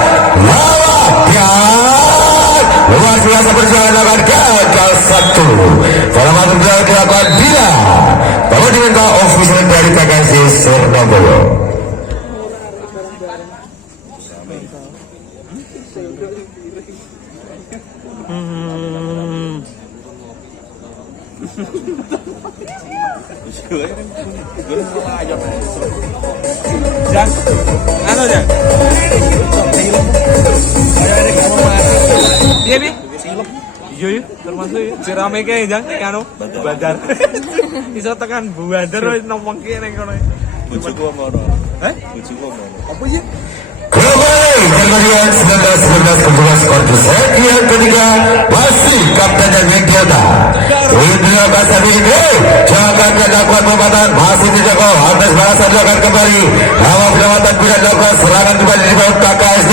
lawa dan luar biasa berjalan dilakukan gagal satu pelamatan dilakukan Dina bahwa diminta official dari KKC Surabaya. Jang, anu Jang. Iya nih. Iya ya, termasuk ya. Si rame kayak Jang nih anu Badar. Iso tekan Badar wis nomong ki ning kono. Bojo gua ngono. Heh? Bojo gua ngono. Apa ya? Kembali pertandingan 19-19 kedua skor di set yang ketiga masih kapten dan Delta. Indra Basari ini jangan dilakukan pembatan masih dijaga atas balasan dilakukan kembali. Nama penamatan tidak dilakukan serangan kembali di bawah KKSD.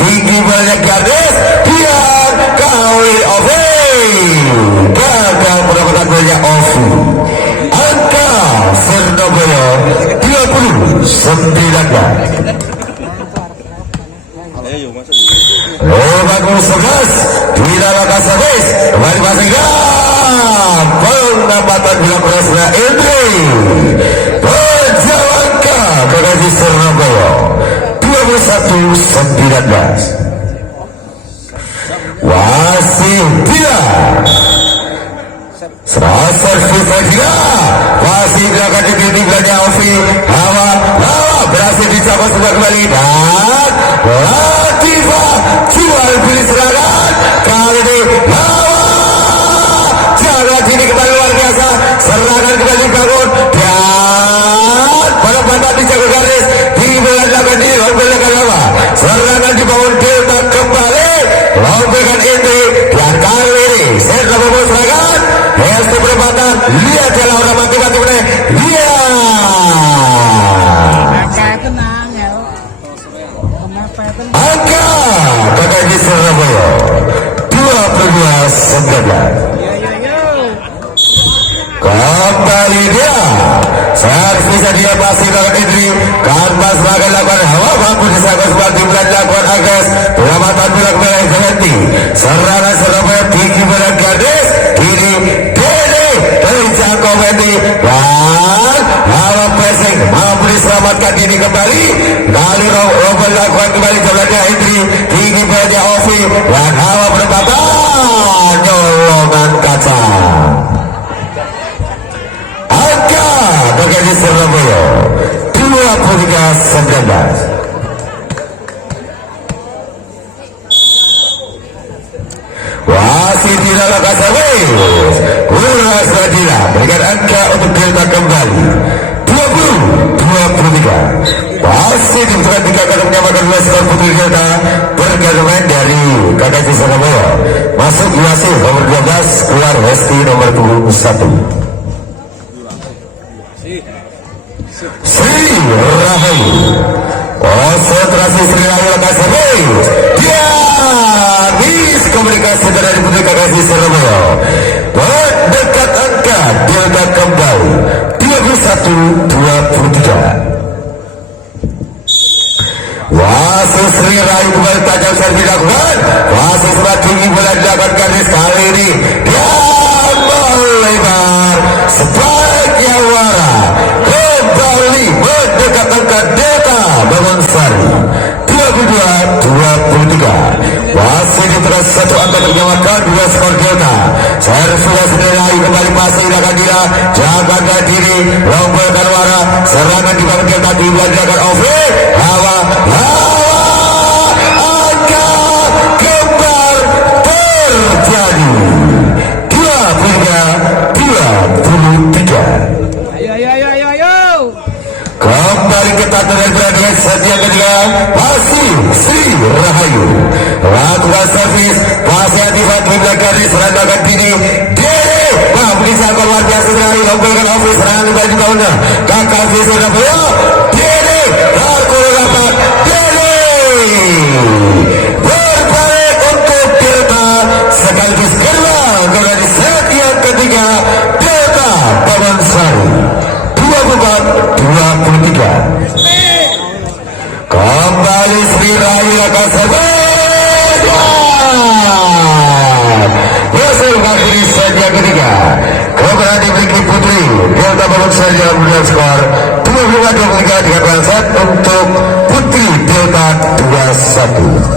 Tinggi banyak Gardes Dian Kawi Ovi. Gagal penamatan banyak Ovi. Angka Surabaya 20-19. Oh bagus segas tidak akan servis kembali masing penempatan bila berhasil Indri berjawangka KKV Surabaya 21-19. Wasim tidak serasa selesai tidak masih dilakukan di titik belakang Ovi hawa berhasil dicapai sebelah kembali dan Latifa jual beli serangan kali ini jangan ini kembali luar biasa serangan kembali bangun dan pada pantat dijaga garis di belakang di belakang lawa serangan dibangun Delta kembali lompekan Indri dan kali ini saya membawa serangan Hesti perempatan lihat jalan orang mati-mati boleh lihat angka KKJ Surabaya 22-19. Kembali dia saat bisa dia masih lakukan Indri kanvas sebagai lakukan hawa mampu disangkut seperti dilakukan Agnes pelamatan bila kembali berhenti serangan Surabaya tinggi berat Gadis kini Dede dari Jangkau Wendy dan hawa pressing mampu diselamatkan ini kembali kali Robert lakukan kembali jablatnya Indri tinggi beratnya Ovi dan hawa berempatan nyolongan kaca angka bagi Surabaya 23-19. Wasit tidak lakukan servis Uras Radila berikan angka untuk Delta kembali 20-23. Wasit dibutuhkan 3 kali menyamakan dua skor putri Delta bergantungan dari KKJ Surabaya masuk wasit nomor 12 keluar Hesti nomor 21 Sri Rahayu. Konsentrasi Sri Rahayu lakukan servis dia komunikasi dari Putri Kakasi Surabaya. Dekat angka Delta kembali 21-23. Wasit Sri Rayu kembali tajam servis dilakukan. Wasit Semakingi bola dilakukan garis kali ini. Dan melebar. Sebaiknya Wara kembali mendekat angka Delta Bamansari 22-23. Wasit itu satu angka menyamakan dua skor Delta. Servis Sri Rayu kembali masih dilakukan dia. Jaga diri, rombongan Wara. Serangan di bawah Delta dilakukan Ovi. Hawa angka kembar terjadi 23-23. Ayo. Kembali kita berada set yang ketiga masih Sri Rahayu lakukan servis masih hati-hati belakang serangan kini Dede bisa keluar biasa dari lompatan ofis serangan baju kawannya kakak Surabaya Dede terkurung rapat Dede berbalik untuk Delta sekaligus gerbang dari set yang ketiga Delta Bamansari 24-23. Kembali Sri Rayu akan berhasil mengakhiri set yang ketiga. Kemenangan dimiliki Putri Delta Bamansari dalam bulan skor 25-23 dengan set untuk Putri Delta 21.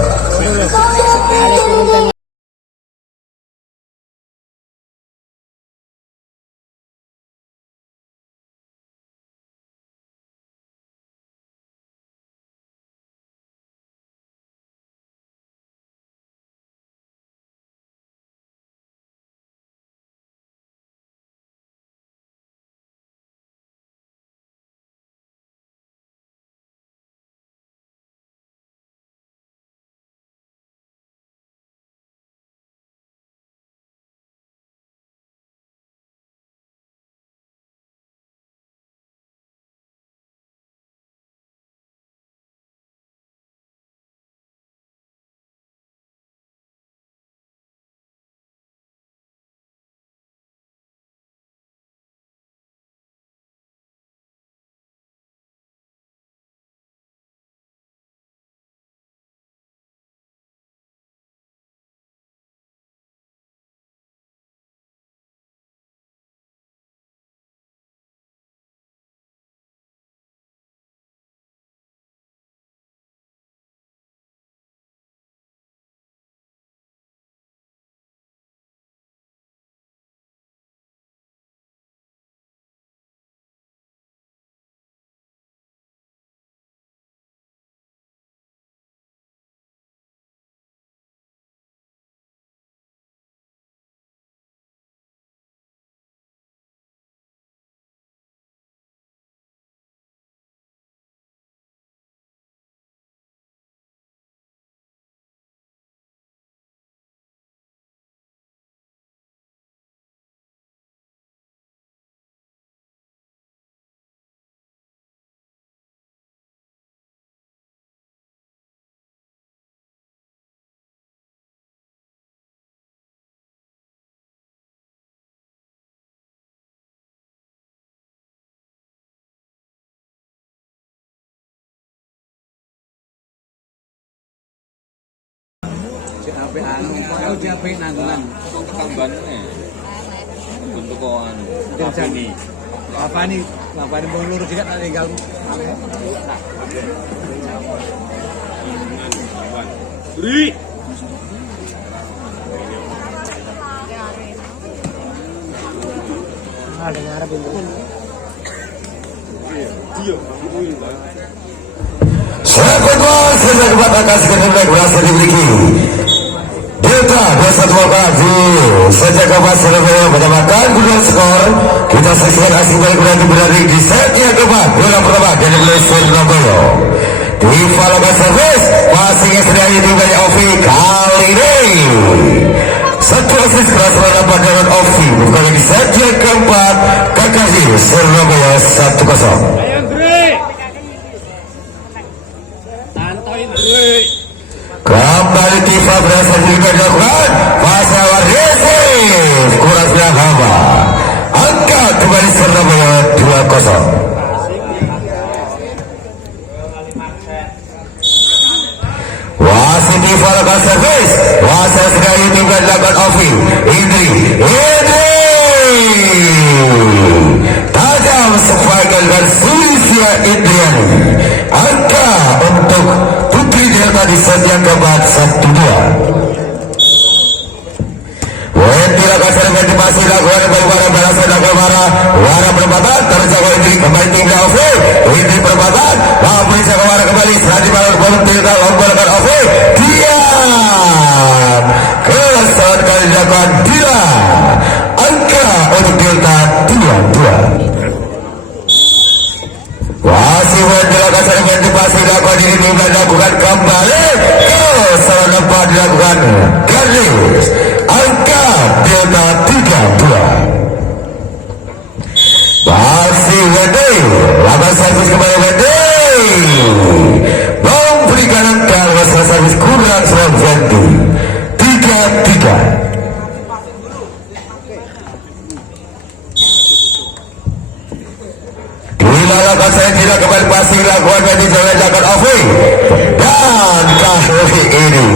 Kalau capek nanggungan. Tambahannya untuk koan. Apa nih mau lurus juga tak tinggal. Beri. Ada ngarep itu. Iya. Sekolah sudah dikatakan sekedar berhasil dimiliki Delta 21 sejak kapan Surabaya menambahkan guna skor. Kita saksikan aksi balik berada di set yang keempat bola pertama dari Surabaya. Di Falaga Service passing yang sedang dimiliki Ovi kali ini satu asis keras dapat dengan Ovi bukan di set yang keempat Kakasi Surabaya 1-0. Kembali Tifa berhasil juga dilakukan. Pasawar Resis kurangnya hawa. Angka kembali Surabaya 2-0. Wasit Tifa lakukan servis. Wasit sekali tinggal dilakukan Ovi. Indri tajam sepakan dan Sulisia Indriani. Angka untuk Putri Delta di set yang keempat 1-2. Dilakukan servis masih dilakukan kembali balasan dilakukan warna perempatan terjaga Indri kembali tinggal Ovi. Indri perempatan mampu dijaga warna kembali selanjutnya balon belum tinggal lombakan Ovi. Diam kesalahan kali dilakukan Dila. Angka untuk Delta 2-2. Masih dilakukan servis masih dilakukan diri tinggal dilakukan kembali kesalahan dapat dilakukan garis. Angka Delta 3-2. Masih Wendy lakukan servis kembali Wendy memberikan angka masalah servis kurang serang Wendy 3-3. Dilakukan saya tidak kembali pasti dilakukan Wendy jalan Ovi dan kali ini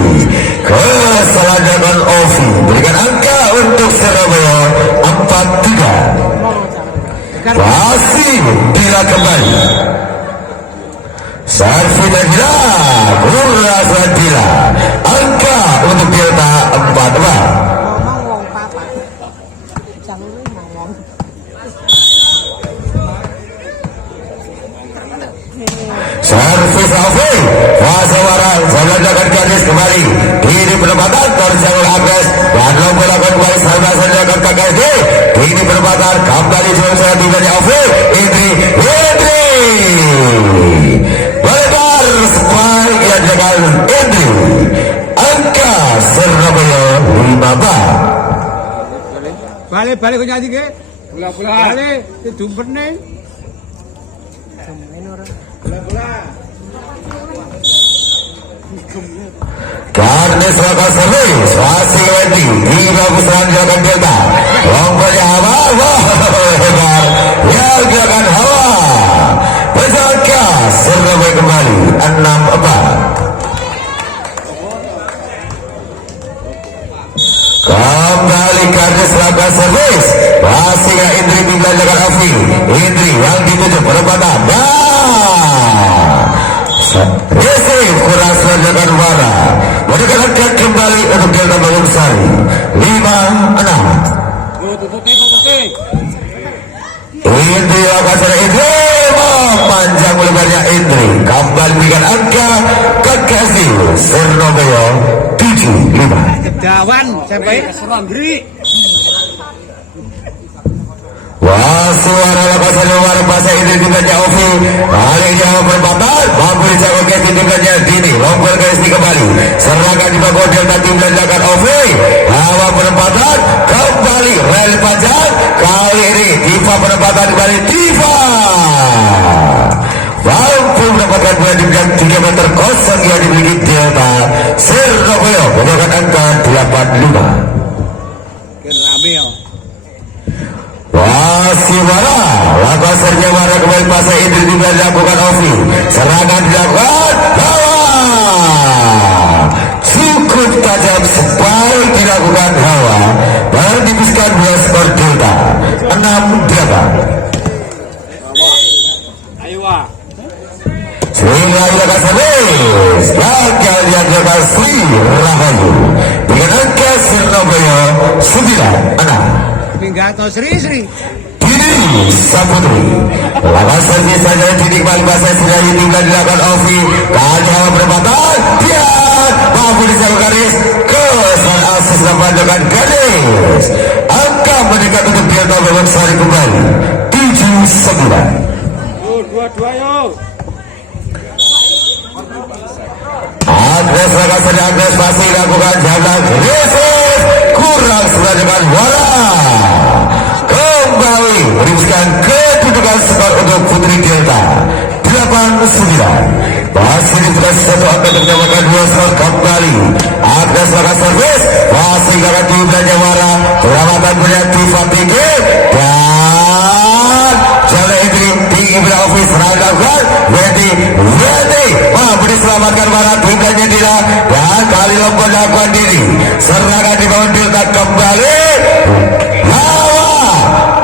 kesalahan dilakukan Ovi berikan angka untuk Surabaya 4-3. Masih Dila kembali servis dan Dila kurang Dila angka untuk Delta 4-4. Servis Ovi fase warang jalan garis kembali ini penempatan terjangkau Agnes dan melakukan kembali saudara jalan KKSD ini penempatan kembali jalan tinggalnya Ovi Indri balebar spike yang jalan Indri angka Surabaya 5-4. Balik ke nyanyi ke? Balik ke jumper nih. Karnes lakukan servis masih Wendy di bagus jalan Delta lompat hawa lebar yang gerakan hawa berjangka Surabaya kembali 6-4. Kembali Karnes lakukan servis masih Indri tinggal jalan Ovi Indri yang dituju perempatan Resi kurang selanjutkan warna mendekat kembali untuk Delta Bangun Sari 5-6. Indri lakukan servis Indri memanjang lebarnya Indri kembali berikan angka KKSD Surabaya 7-5. Jawan sampai Surandri. Suara lepasan luar bahasa Indri tinggalnya Ovi kali jauh perempatan mampu dijaga ke tinggalnya Dini lompat garis kembali serangan di bawah Delta tinggal jalan Ovi hawa perempatan kembali rel panjang kali ini Tifa perempatan kembali Tifa mampu mendapatkan bola di bidang 3 meter kosong yang dimiliki Delta Surabaya menggunakan angka 85. Masih marah lakukan sernya marah kembali masa Indri juga dilakukan Ovi serangan dilakukan cukup tajam spike dilakukan hawa baru dipiskan bola skor Delta 6-8. Sehingga dilakukan servis gagal dilakukan Sri Rahayu dengan angka Surabaya 9-6. Pinggato Sri Dini Saputri lawan servis saja dinikmati bahasa sudah tinggal dilakukan Ovi kanya perempatan dia mampu dijaga garis kesan asis lawan dengan garis angka mendekat untuk Delta Bangun Sari kembali 7-9. 2-2 yuk. Agnes lakukan Agnes masih lakukan jalan Yesus kurang sudah dengan warna kembali meneruskan kedudukan skor untuk Putri Delta 8-9 masih ditugas satu angka untuk mendapatkan 2 skor kembali Wara, perawatan punya Tifa tinggi dan Jalan Indri tinggi punya office Radakan ready mampu diselamatkan Wara bukannya tidak dan kali lompat lakukan diri serangan di bawah Delta kembali Hawa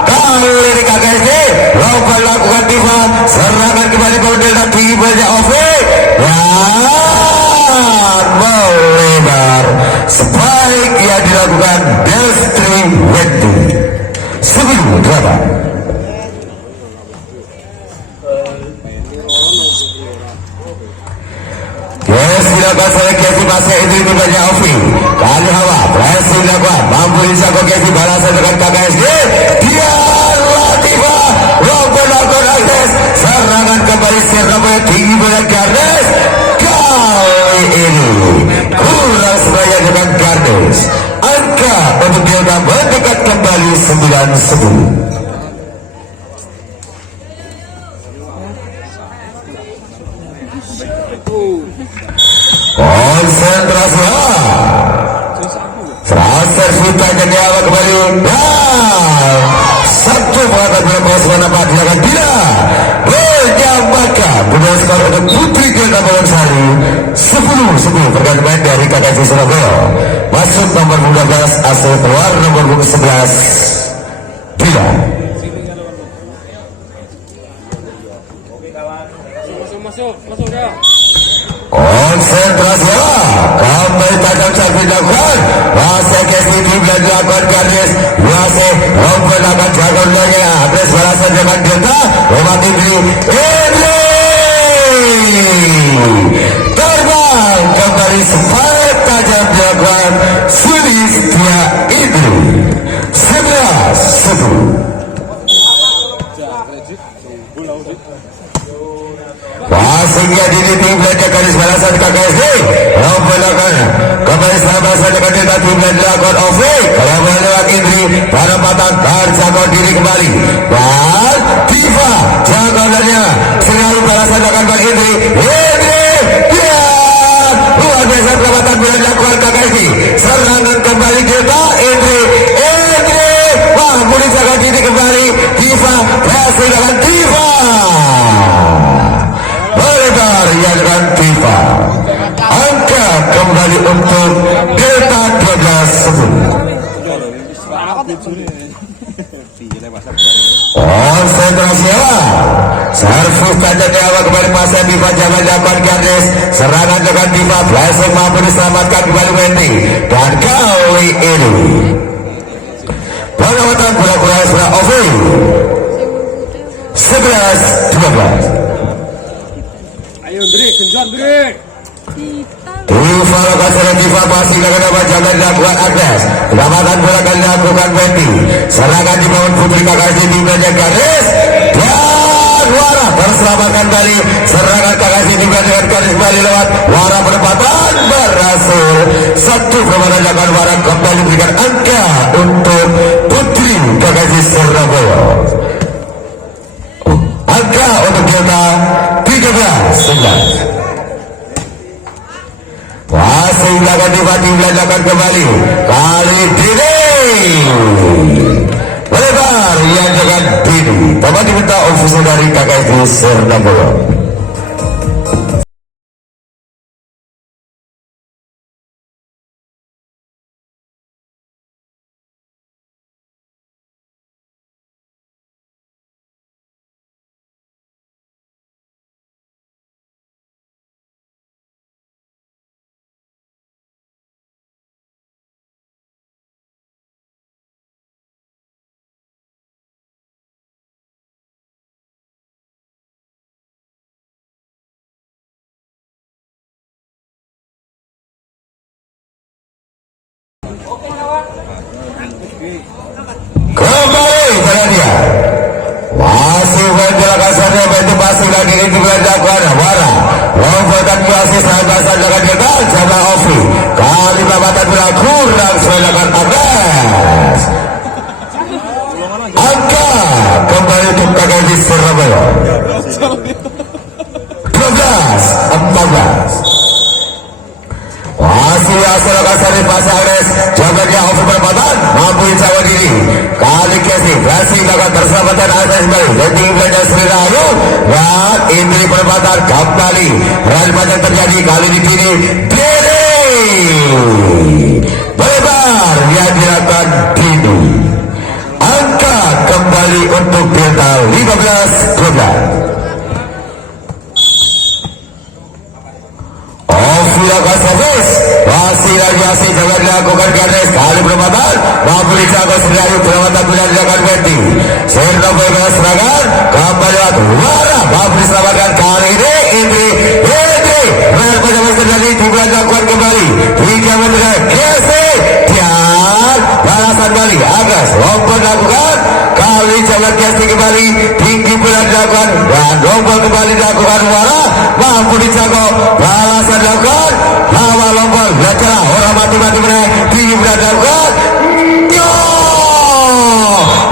kali ini KKSD lompat lakukan Tifa serangan kembali bawah Delta tinggi punya office dan melebar spike yang dilakukan Destri Wendy sebelum berapa Yes, dilakukan oleh Kesi Masih itu banyak Ovi kali Hawa berhasil dilakukan mampu disaku Kesi balasan dengan KKSD dia Latifa lompat lakukan Agnes serangan kembali Sirnaboya tinggi banyak Gardes kali ini kurang sebanyak dengan Gardes angka untuk Delta mendekat kembali 9-10 konsentrasi transfer Vita jadi awak kembali dan satu mengatakan bos mana Pak dilakukan tidak menyamakan benar skor untuk Putri Delta Bawansari 10-10 berganti main dari KKC Surabaya masuk nomor 15 asal keluar nomor 11 tidak Masuk dah. konsentrasi kembali tajam saat dilakukan masih Kesi juga dilakukan Gardes masih lompat akan jago lagi Agnes balasan dengan Delta Umat Indri terbang kembali spike tajam dilakukan Sulistia Indri 11-10 Wasingnya dini tim belanja garis balasan KKSD Rombolakan kembali balasan dengan Delta tim belanja dilakukan Ovi kalau melewat Indri pada patang terjangkau diri kembali dan Diva jangkauannya selalu balasan dengan Bang Indri dan luar biasa perawatan belanja dilakukan KKSD serangan kembali Delta Indri wah boleh jaga diri kembali Diva berhasil dengan Diva melebar ya dengan Tifa angka kembali untuk Delta 12-10 konsentrasi servis tanda awak kembali pasang Diva jalan dapat Gardes serangan dengan Diva blessing mampu diselamatkan kembali Wendy dan kali ini pengamatan bola-bola sebelah Ovi 11-12 Ayo break, genjot break. Diva lokasi Diva masih dengan dapat jalan dilakukan Agnes pendapatan bola kali dilakukan Wendy serangan dibangun Putri KKSD di belanja Gardes dan Wara terselamatkan dari serangan KKSD di belanja Gardes kembali lewat Wara penempatan berhasil satu permainan dilakukan Wara kembali berikan angka untuk Putri KKSD Surabaya angka untuk Delta 13-11 masih dilakukan tiba-tiba dilanjutkan kembali kali Dini melebar yang dengan Dini dapat diminta ofisial dari KKSD Surabaya. kembali dan tinggi belajar Sri Rahayu dan Indri penempatan kembali rally yang terjadi kali ini kini Dede melebar yang dilakukan Dini. Angka kembali untuk Delta 15-12. Lakukan servis masih lagi asik dengan dilakukan garis kali penempatan mampu dijaga Sriayu penempatan bila dilakukan Betty Serta Bega serangan kembali waktu warna mampu diselamatkan kali ini Indri Rel penjabat terjadi juga dilakukan kembali 3 menit Kese dan balasan kembali Agus lompat dilakukan kali jalan Kese kembali tinggi bila dilakukan dan lompat kembali dilakukan warna mampu dijaga balasan dilakukan hawa lompat baca orang mati-mati menaik tinggi bila dilakukan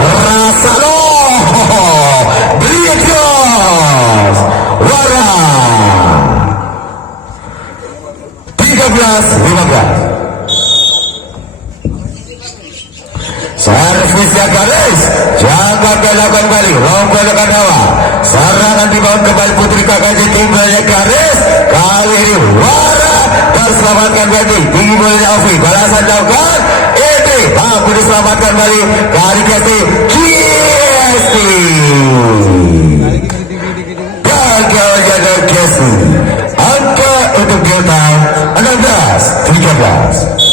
rasa loh Brios warna 13-15. Servis yang garis jangan dilakukan kembali lompat dengan hawa serangan dibangun kembali Putri KKJ timbalnya garis kali ini warna terselamatkan kembali tinggi boleh Alfi balasan dilakukan ini mampu diselamatkan kembali kali Kesti gagal jaga Kesti angka untuk Delta 16-13.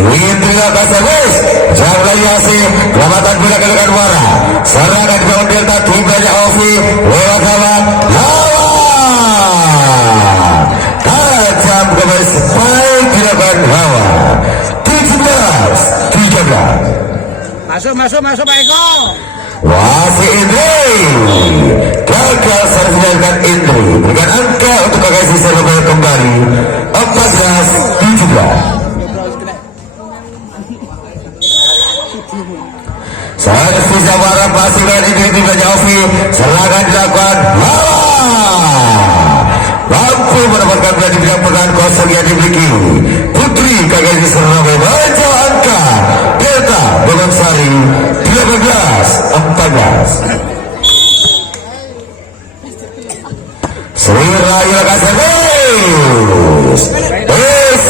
Indri lakukan servis jauh lagi asing pelamatan bola keluarkan warna serangan dibangun Delta timbalnya Alfi lewat lawan tajam kembali spike dilakukan hawa 17-13. Masuk Pak Eko. Wasit Indri gagal servis dilakukan Indri berikan angka untuk KKS Servis kembali 14-17. Servis bisa warna pasti dan Indri timbalnya Alfi serangan dilakukan mampu mendapatkan berarti bidang pegangan kosong yang dimiliki Putri KKJ Surabaya menjauh angka Delta Bogongsari 13-14. Sri Rahayu lakukan servis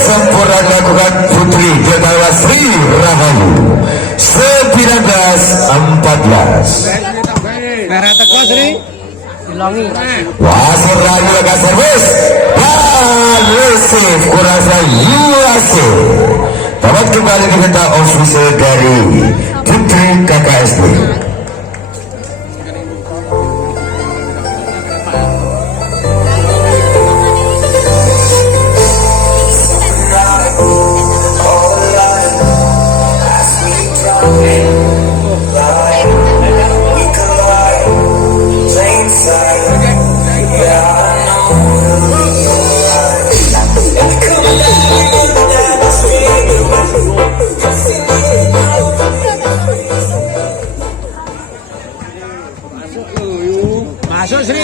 sempurna dilakukan Putri Delta Sri Rahayu 19-14. Merah teko Sri. Wasit Rahayu lakukan servis dan receive kurasa USA dapat kembali diminta official dari Putri KKSB.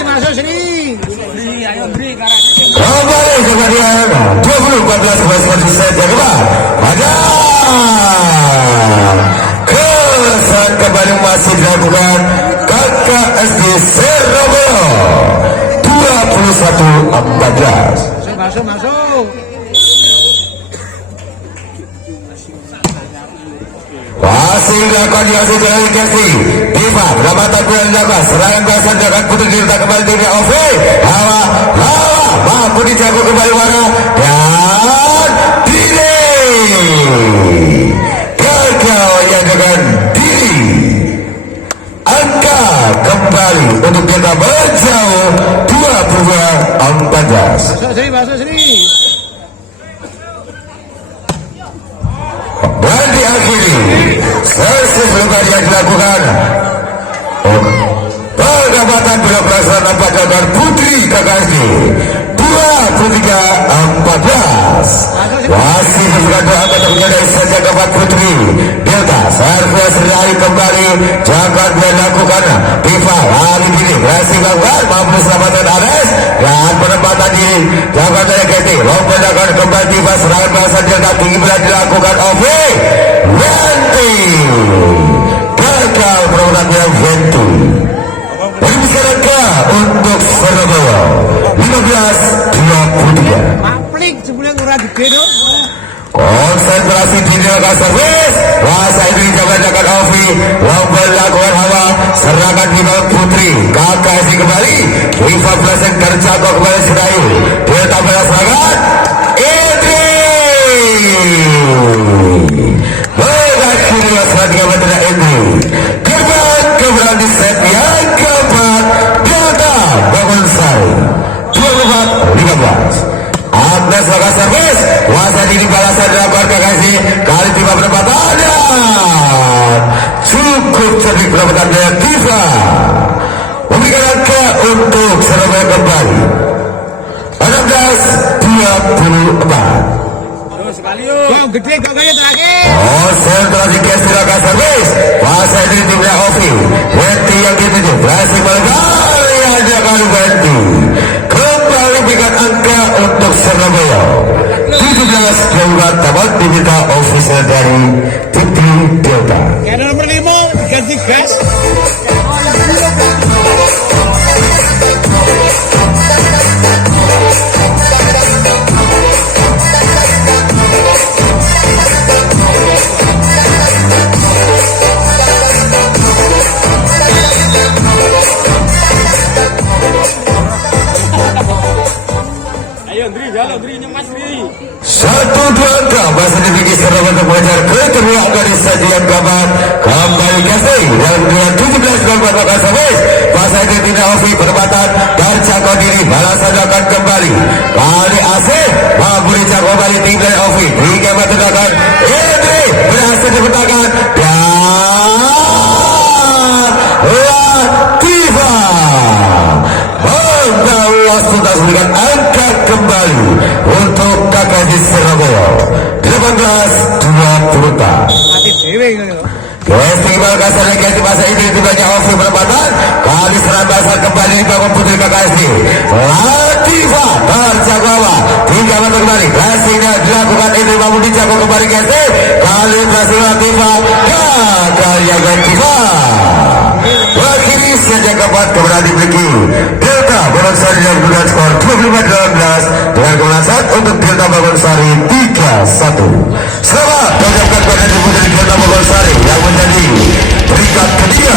Masuk Sri. Kembali kemudian 20-14 set yang kedua ada kesan kembali masih dilakukan KKSD Surabaya 21-14. Masuk. Masih dilakukan di hasil jalan Kesti Diva pelamatan bola dilakukan serangan biasa dilakukan Putri diletak kembali dari Ovi hawa mampu dijago kembali warna dan Dini gagal yang dengan Dini angka kembali untuk kita berjauh 22-14. Masuk Sri. Dan diakhiri sebelum yang dilakukan pengamatan bola pelaksanaan nampak gagal Putri KKSD 23-14. Masih juga doa kepada dari saja dapat Putri Delta servis Rahayu kembali jangan dilakukan Diva hari ini berhasil lakukan mampu selamatkan Ares dan penempatan diri jangan dari lompat akan kembali Diva serangan bahasa Delta tinggi bila dilakukan Ovi Ranti gagal gagal perolehannya Ventu. Berbicara untuk Surabaya 15-23. Paplik sebulan ora gede tuh. Konsentrasi di dalam servis. Rasa ini jaga-jaga Ovi. Lomba lakukan hawa. Serangan di bawah Putri. Kakak isi kembali. 15 terjangkau kembali Sedayu. Dia tambah serangan. Idri. Berakhir serangan 3 meter Idri. Kebetulan di set yang keempat. Delta Bangunsari 24-15. Agnes melakukan servis. Wasa dini balasan dilakukan Kakasi. Kali tiba perempatan dan cukup cerdik mendapatkan daya Diva. Memberikan angka untuk Surabaya kembali 16-24. Kau gede kau kayak terakhir. Konsentrasi Kes melakukan servis. Wasa dini timnya Ovi. Wenti yang dituju berhasil kembali aja kali Wenti. Kembali berikan angka untuk Surabaya 17 Jawa Tamat diminta official dari Putri Delta. Kayak nomor 5 ganti gas. Ayo Andri, jalan Andri, nyemas Andri. 1-2 angka masih dimiliki Surabaya untuk mengejar kedua dari sajian kabar. Kembali kasih dalam dunia 17 melakukan servis. Masa itu tidak Ovi perempatan terjangkau diri. Balasan akan kembali. Kali Asif mampu dijangkau kembali tim dari Ovi. 3 meter akan Idri berhasil dibentangkan dan Latifah mengawas tuntas memberikan angka kembali untuk Kakasi Surabaya 18-20. Mati dewe gitu. Festival kasar negatif masa ini tibanya Ovi perempatan. Kali serangan dasar kembali dibangun Putri Kakasi. Latifah terjangkau 3 meter kembali. Kasihnya dilakukan ini mampu dijangkau kembali Kesti. Kali berhasil Latifah. Gagal yang Latifah. Wakili saja keempat kemudian dimiliki Delta Bangunsari yang dengan skor 25-18 dengan kemenangan untuk Delta Bangunsari 3-1. Selamat mengucapkan kepada Putri Delta Bangunsari yang menjadi peringkat ketiga